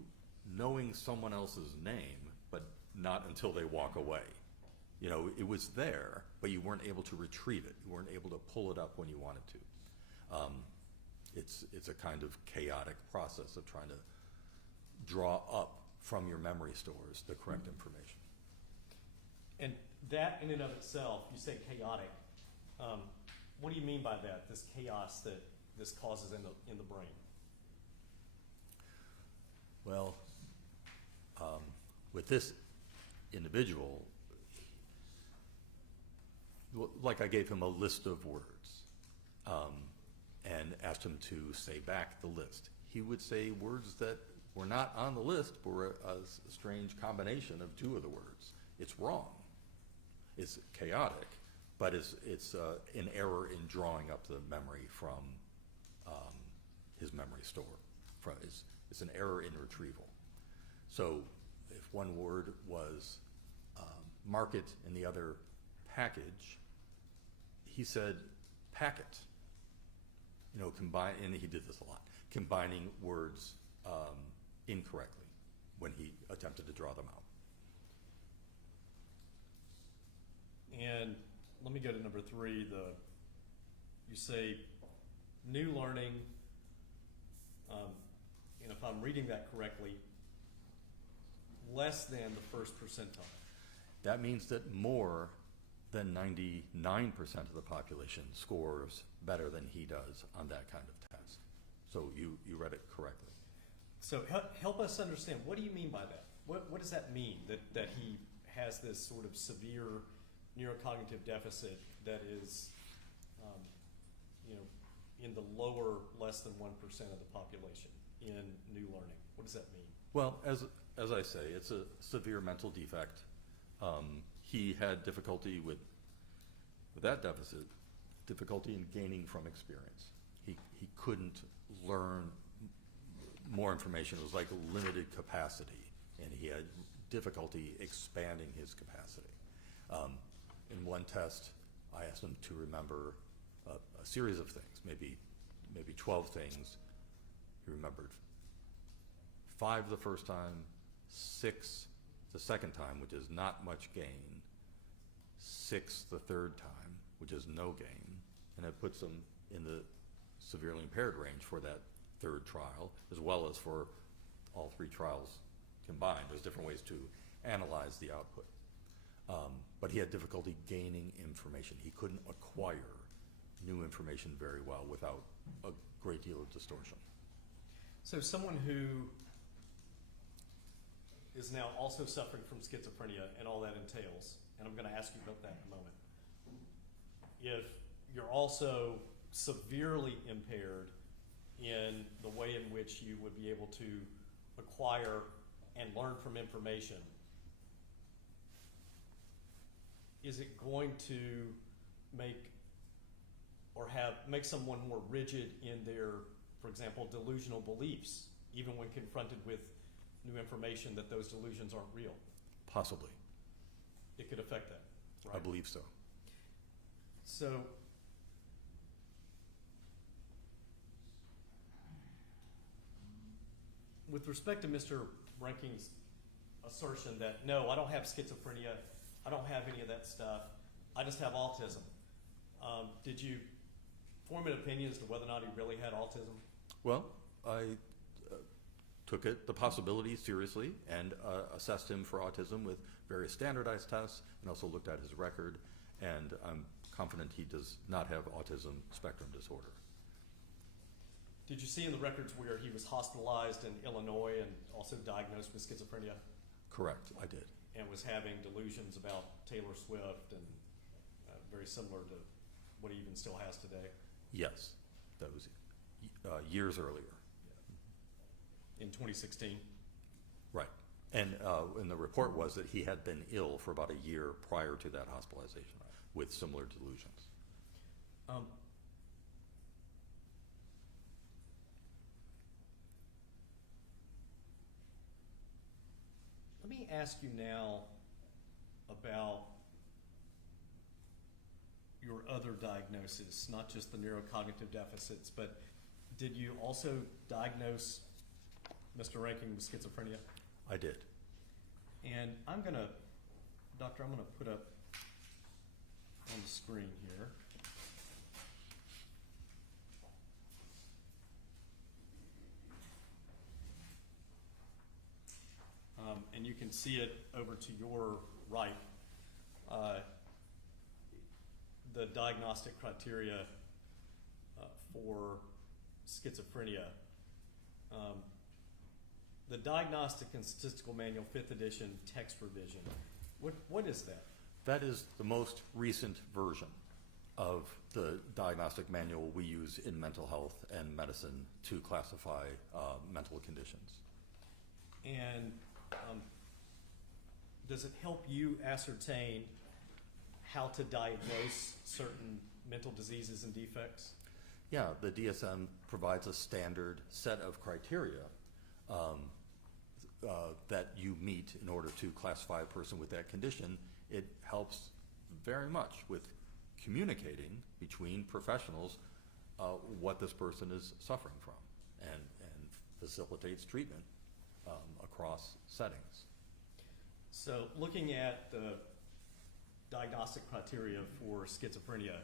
knowing someone else's name, but not until they walk away. You know, it was there, but you weren't able to retrieve it. You weren't able to pull it up when you wanted to. It's a kind of chaotic process of trying to draw up from your memory stores the correct information. And that in and of itself, you say chaotic. What do you mean by that, this chaos that this causes in the brain? Well, with this individual, like I gave him a list of words and asked him to say back the list. He would say words that were not on the list, but were a strange combination of 2 of the words. It's wrong. It's chaotic, but it's an error in drawing up the memory from his memory store. It's an error in retrieval. So if one word was market and the other package, he said packet. You know, and he did this a lot, combining words incorrectly when he attempted to draw them out. And let me go to number 3. You say new learning, and if I'm reading that correctly, less than the first percentile. That means that more than 99% of the population scores better than he does on that kind of test. So you read it correctly. So help us understand, what do you mean by that? What does that mean, that he has this sort of severe neurocognitive deficit that is, in the lower, less than 1% of the population in new learning? What does that mean? Well, as I say, it's a severe mental defect. He had difficulty with that deficit, difficulty in gaining from experience. He couldn't learn more information. It was like a limited capacity, and he had difficulty expanding his capacity. In one test, I asked him to remember a series of things, maybe 12 things. He remembered 5 the first time, 6 the second time, which is not much gain, 6 the third time, which is no gain, and it puts him in the severely impaired range for that third trial, as well as for all 3 trials combined. There's different ways to analyze the output. But he had difficulty gaining information. He couldn't acquire new information very well without a great deal of distortion. So someone who is now also suffering from schizophrenia and all that entails, and I'm going to ask you about that in a moment. If you're also severely impaired in the way in which you would be able to acquire and learn from information, is it going to make someone more rigid in their, for example, delusional beliefs even when confronted with new information, that those delusions aren't real. Possibly. It could affect that, right? I believe so. So, with respect to Mr. Reinking's assertion that, no, I don't have schizophrenia, I don't have any of that stuff, I just have autism, did you form an opinion as to whether or not he really had autism? Well, I took the possibility seriously and assessed him for autism with various standardized tests, and also looked at his record, and I'm confident he does not have autism spectrum disorder. Did you see in the records where he was hospitalized in Illinois and also diagnosed with schizophrenia Correct, I did. and was having delusions about Taylor Swift and very similar to what he even still has today Yes, that was years earlier. in 2016? Right. And the report was that he had been ill for about a year prior to that hospitalization with similar delusions. Let me ask you now about your other diagnosis, not just the neurocognitive deficits, but did you also diagnose Mr. Reinking with schizophrenia? I did. And Doctor, I'm gonna put up on the screen here. And you can see it over to your right. The diagnostic criteria for schizophrenia. The Diagnostic and Statistical Manual, 5th edition, text revision. What is that? That is the most recent version of the diagnostic manual we use in mental health and medicine to classify mental conditions. And does it help you ascertain how to diagnose certain mental diseases and defects? Yeah, the DSM provides a standard set of criteria that you meet in order to classify a person with that condition. It helps very much with communicating between professionals what this person is suffering from, and facilitates treatment across settings. So looking at the diagnostic criteria for schizophrenia,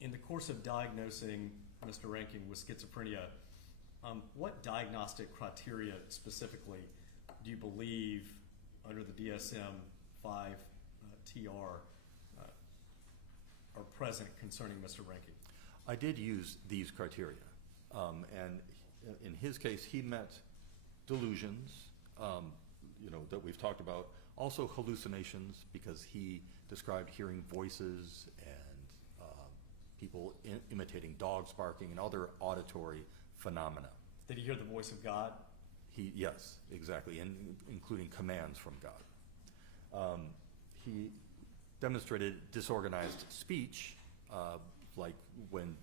in the course of diagnosing Mr. Reinking with schizophrenia, what diagnostic criteria specifically do you believe under the DSM-5 TR are present concerning Mr. Reinking? I did use these criteria, and in his case, he met delusions, that we've talked about, also hallucinations, because he described hearing voices and people imitating dogs barking and other auditory phenomena. Did he hear the voice of God? Yes, exactly, and including commands from God. He demonstrated disorganized speech, like when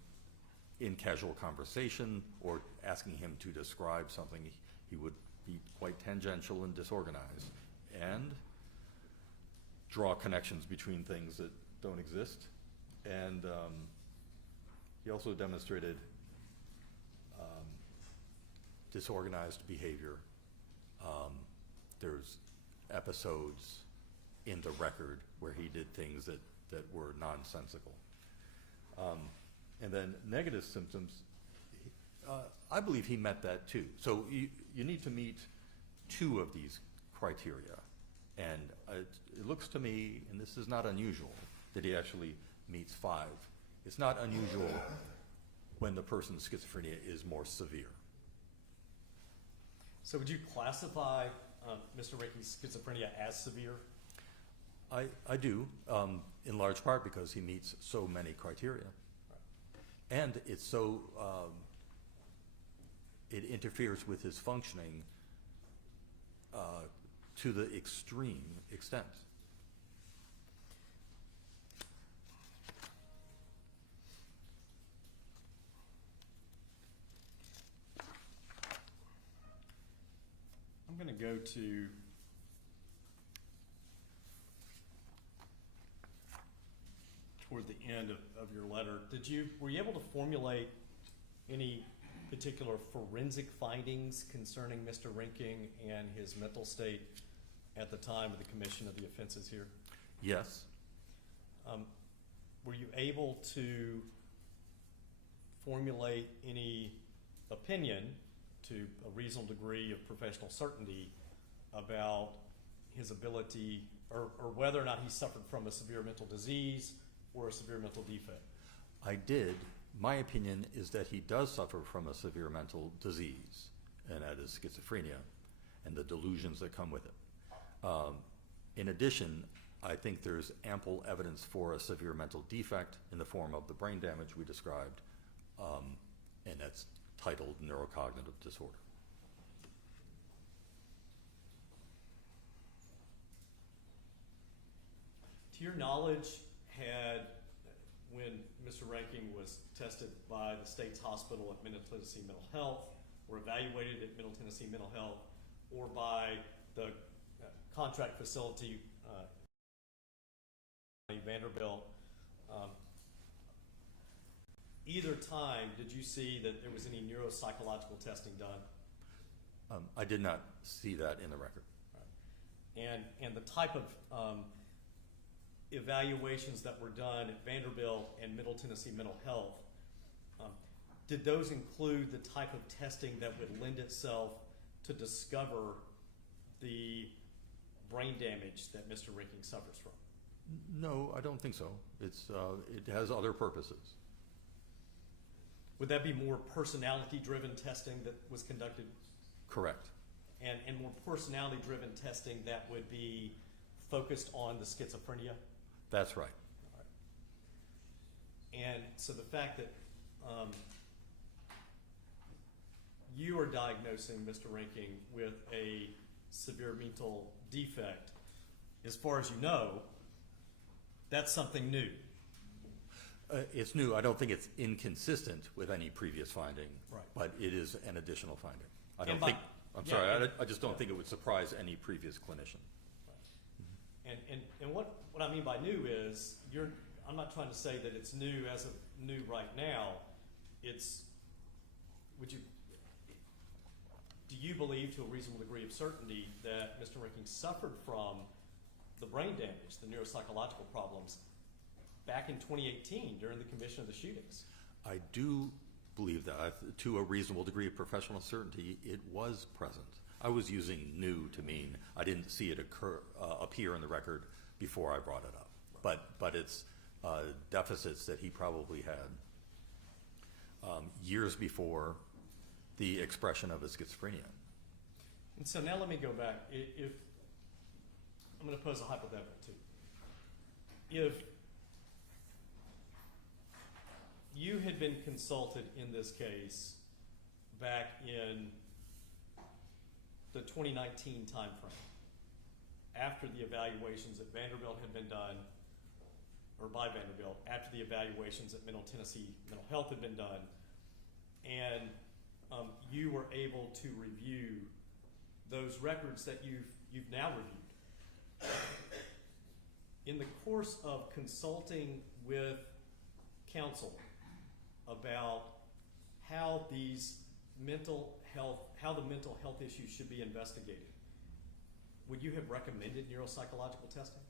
in casual conversation or asking him to describe something, he would be quite tangential and disorganized, and draw connections between things that don't exist. And he also demonstrated disorganized behavior. There's episodes in the record where he did things that were nonsensical. And then negative symptoms, I believe he met that too. So you need to meet 2 of these criteria. And it looks to me, and this is not unusual, that he actually meets 5. It's not unusual when the person's schizophrenia is more severe. So would you classify Mr. Reinking's schizophrenia as severe? I do, in large part because he meets so many criteria. Right. And it's so, it interferes with his functioning to the extreme extent. going to go to toward the end of your letter. Were you able to formulate any particular forensic findings concerning Mr. Reinking and his mental state at the time of the commission of the offenses here? Yes. Were you able to formulate any opinion to a reasonable degree of professional certainty about his ability or whether or not he suffered from a severe mental disease or a severe mental defect? I did. My opinion is that he does suffer from a severe mental disease, and that is schizophrenia and the delusions that come with it. In addition, I think there's ample evidence for a severe mental defect in the form of the brain damage we described, and that's titled neurocognitive disorder. To your knowledge, when Mr. Reinking was tested by the state's hospital at Middle Tennessee Mental Health, or evaluated at Middle Tennessee Mental Health, or by the contract facility Vanderbilt, either time did you see that there was any neuropsychological testing done? I did not see that in the record. Right. And the type of evaluations that were done at Vanderbilt and Middle Tennessee Mental Health, did those include the type of testing that would lend itself to discover the brain damage that Mr. Reinking suffers from? No, I don't think so. It has other purposes. Would that be more personality-driven testing that was conducted? Correct. And more personality-driven testing that would be focused on the schizophrenia? That's right. All right. And so the fact that you are diagnosing Mr. Reinking with a severe mental defect, as far as you know, that's something new. It's new. I don't think it's inconsistent with any previous finding, Right. But it is an additional finding. I just don't think it would surprise any previous clinician. And what I mean by new is I'm not trying to say that it's new as of new right now. Do you believe to a reasonable degree of certainty that Mr. Reinking suffered from the brain damage, the neuropsychological problems, back in 2018 during the commission of the shootings? I do believe that to a reasonable degree of professional certainty, it was present. I was using new to mean I didn't see it appear in the record before I brought it up. But it's deficits that he probably had years before the expression of his schizophrenia. And so now let me go back. If I'm going to pose a hypothetical too. If you had been consulted in this case back in the 2019 timeframe, after the evaluations at Vanderbilt had been done, or by Vanderbilt, after the evaluations at Middle Tennessee Mental Health had been done, and you were able to review those records that you've now reviewed. In the course of consulting with counsel about how the mental health issues should be investigated, would you have recommended neuropsychological testing?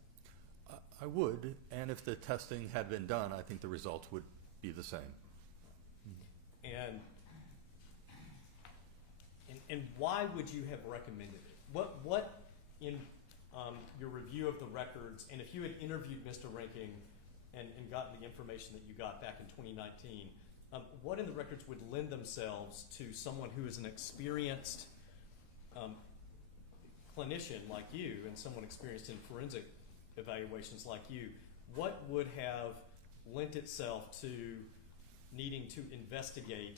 I would, and if the testing had been done, I think the results would be the same. And why would you have recommended it? What in your review of the records, and if you had interviewed Mr. Reinking and gotten the information that you got back in 2019, what in the records would lend themselves to someone who is an experienced clinician like you and someone experienced in forensic evaluations like you? What would have lent itself to needing to investigate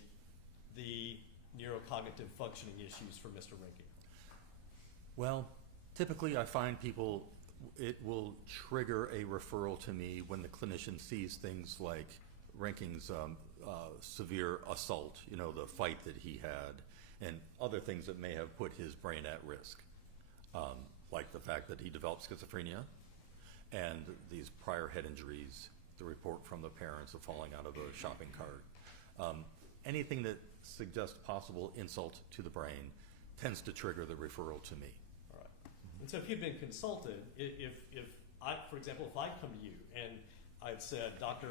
the neurocognitive functioning issues for Mr. Reinking? Well, typically I find it will trigger a referral to me when the clinician sees things like Reinking's severe assault, the fight that he had, and other things that may have put his brain at risk. like the fact that he developed schizophrenia and these prior head injuries, the report from the parents of falling out of a shopping cart. Anything that suggests possible insult to the brain tends to trigger the referral to me. All right. And so if you've been consulted, if I, for example, if I'd come to you and I'd said, doctor,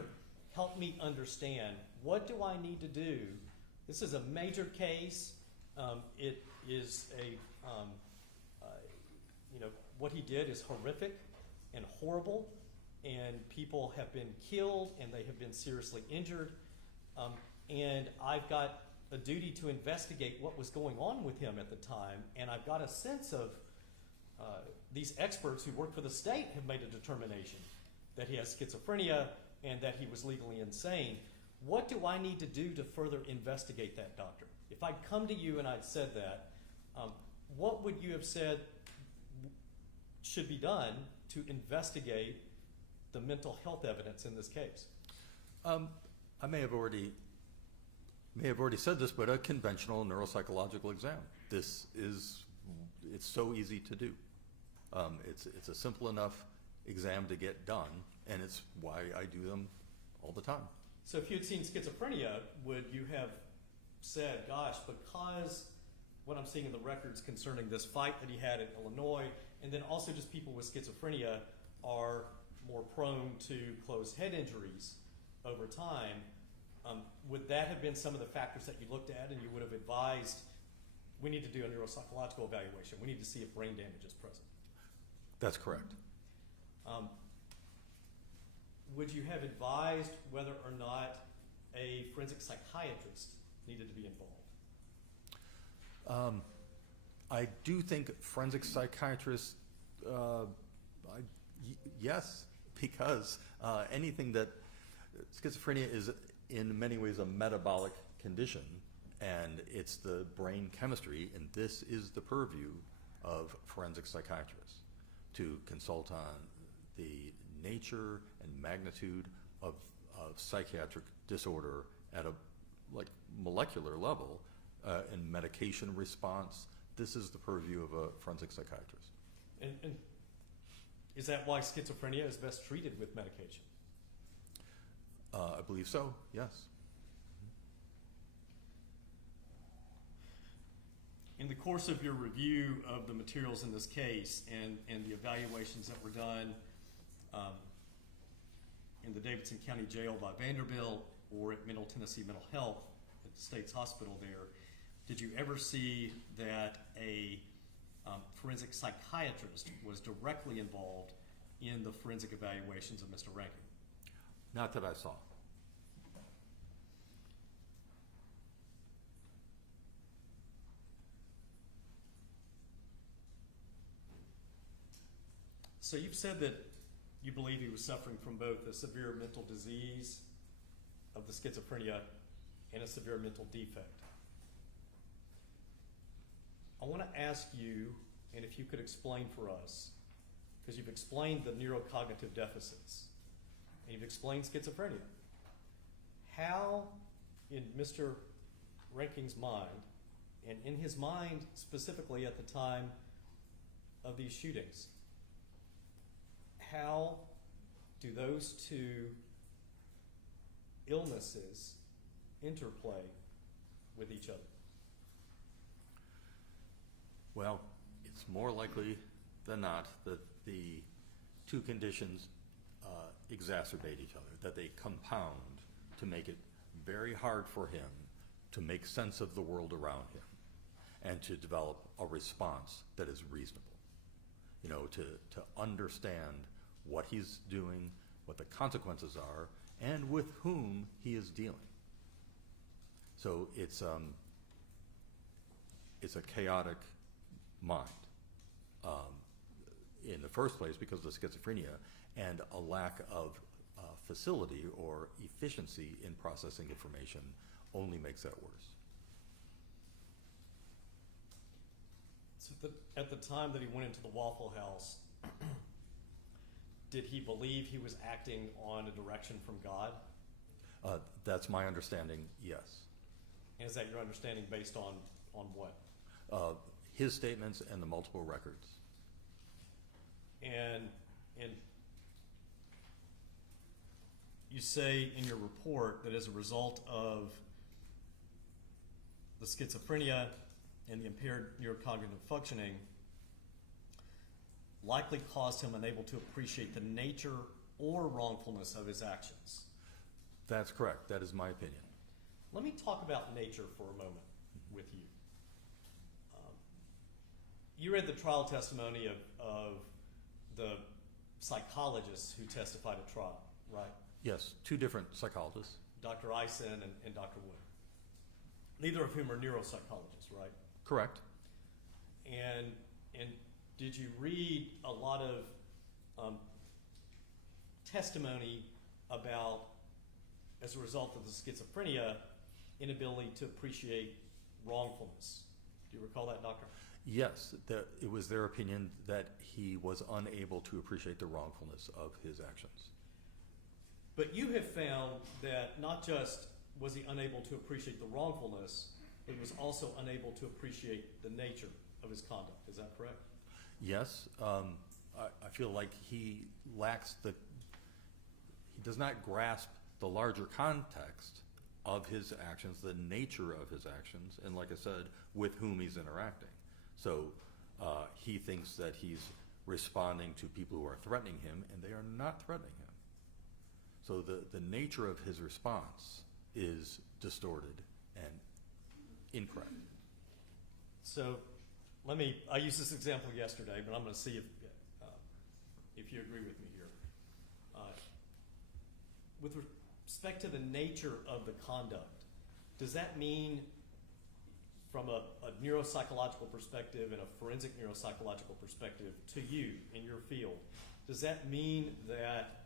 help me understand, what do I need to do? This is a major case. It is what he did is horrific and horrible, and people have been killed and they have been seriously injured. And I've got a duty to investigate what was going on with him at the time, and I've got a sense of these experts who work for the state have made a determination that he has schizophrenia and that he was legally insane. What do I need to do to further investigate that, doctor? If I'd come to you and I'd said that, what would you have said should be done to investigate the mental health evidence in this case? I may have already said this, but a conventional neuropsychological exam. It's so easy to do. It's a simple enough exam to get done, and it's why I do them all the time. So if you had seen schizophrenia, would you have said, gosh, because what I'm seeing in the records concerning this fight that he had in Illinois, and then also just people with schizophrenia are more prone to closed head injuries over time, would that have been some of the factors that you looked at and you would have advised, we need to do a neuropsychological evaluation, we need to see if brain damage is present? That's correct. Would you have advised whether or not a forensic psychiatrist needed to be involved? I do think forensic psychiatrists, yes, because anything that schizophrenia is in many ways a metabolic condition, and it's the brain chemistry, and this is the purview of forensic psychiatrists to consult on the nature and magnitude of psychiatric disorder at a molecular level and medication response. This is the purview of a forensic psychiatrist. And is that why schizophrenia is best treated with medication? I believe so, yes. In the course of your review of the materials in this case and the evaluations that were done in the Davidson County Jail by Vanderbilt or at Middle Tennessee Mental Health at the State's Hospital there, did you ever see that a forensic psychiatrist was directly involved in the forensic evaluations of Mr. Reinking? Not that I saw. So you've said that you believe he was suffering from both a severe mental disease of the schizophrenia and a severe mental defect. I want to ask you, and if you could explain for us, because you've explained the neurocognitive deficits, and you've explained schizophrenia, how in Mr. Reinking's mind, and in his mind specifically at the time of these shootings, how do those two illnesses interplay with each other? Well, it's more likely than not that the two conditions exacerbate each other, that they compound to make it very hard for him to make sense of the world around him and to develop a response that is reasonable. You know, to understand what he's doing, what the consequences are, and with whom he is dealing. So it's a chaotic mind in the first place because of the schizophrenia and a lack of facility or efficiency in processing information only makes that worse. So at the time that he went into the Waffle House, did he believe he was acting on a direction from God? That's my understanding, yes. And is that your understanding based on what? His statements and the multiple records And you say in your report that as a result of the schizophrenia and the impaired neurocognitive functioning likely caused him unable to appreciate the nature or wrongfulness of his actions. That's correct. That is my opinion. Let me talk about nature for a moment with you. You read the trial testimony of the psychologists who testified at trial, right? Yes, two different psychologists. Dr. Eisen and Dr. Wood. Neither of whom are neuropsychologists, right? Correct. And did you read a lot of testimony about, as a result of the schizophrenia, inability to appreciate wrongfulness? Do you recall that, Doctor? Yes, it was their opinion that he was unable to appreciate the wrongfulness of his actions. But you have found that not just was he unable to appreciate the wrongfulness, but he was also unable to appreciate the nature of his conduct. Is that correct? Yes, I feel like he does not grasp the larger context of his actions, the nature of his actions, and like I said, with whom he's interacting. So he thinks that he's responding to people who are threatening him, and they are not threatening him. So the nature of his response is distorted and incorrect. So I used this example yesterday, but I'm going to see if you agree with me here. With respect to the nature of the conduct, does that mean, from a neuropsychological perspective and a forensic neuropsychological perspective, to you in your field, does that mean that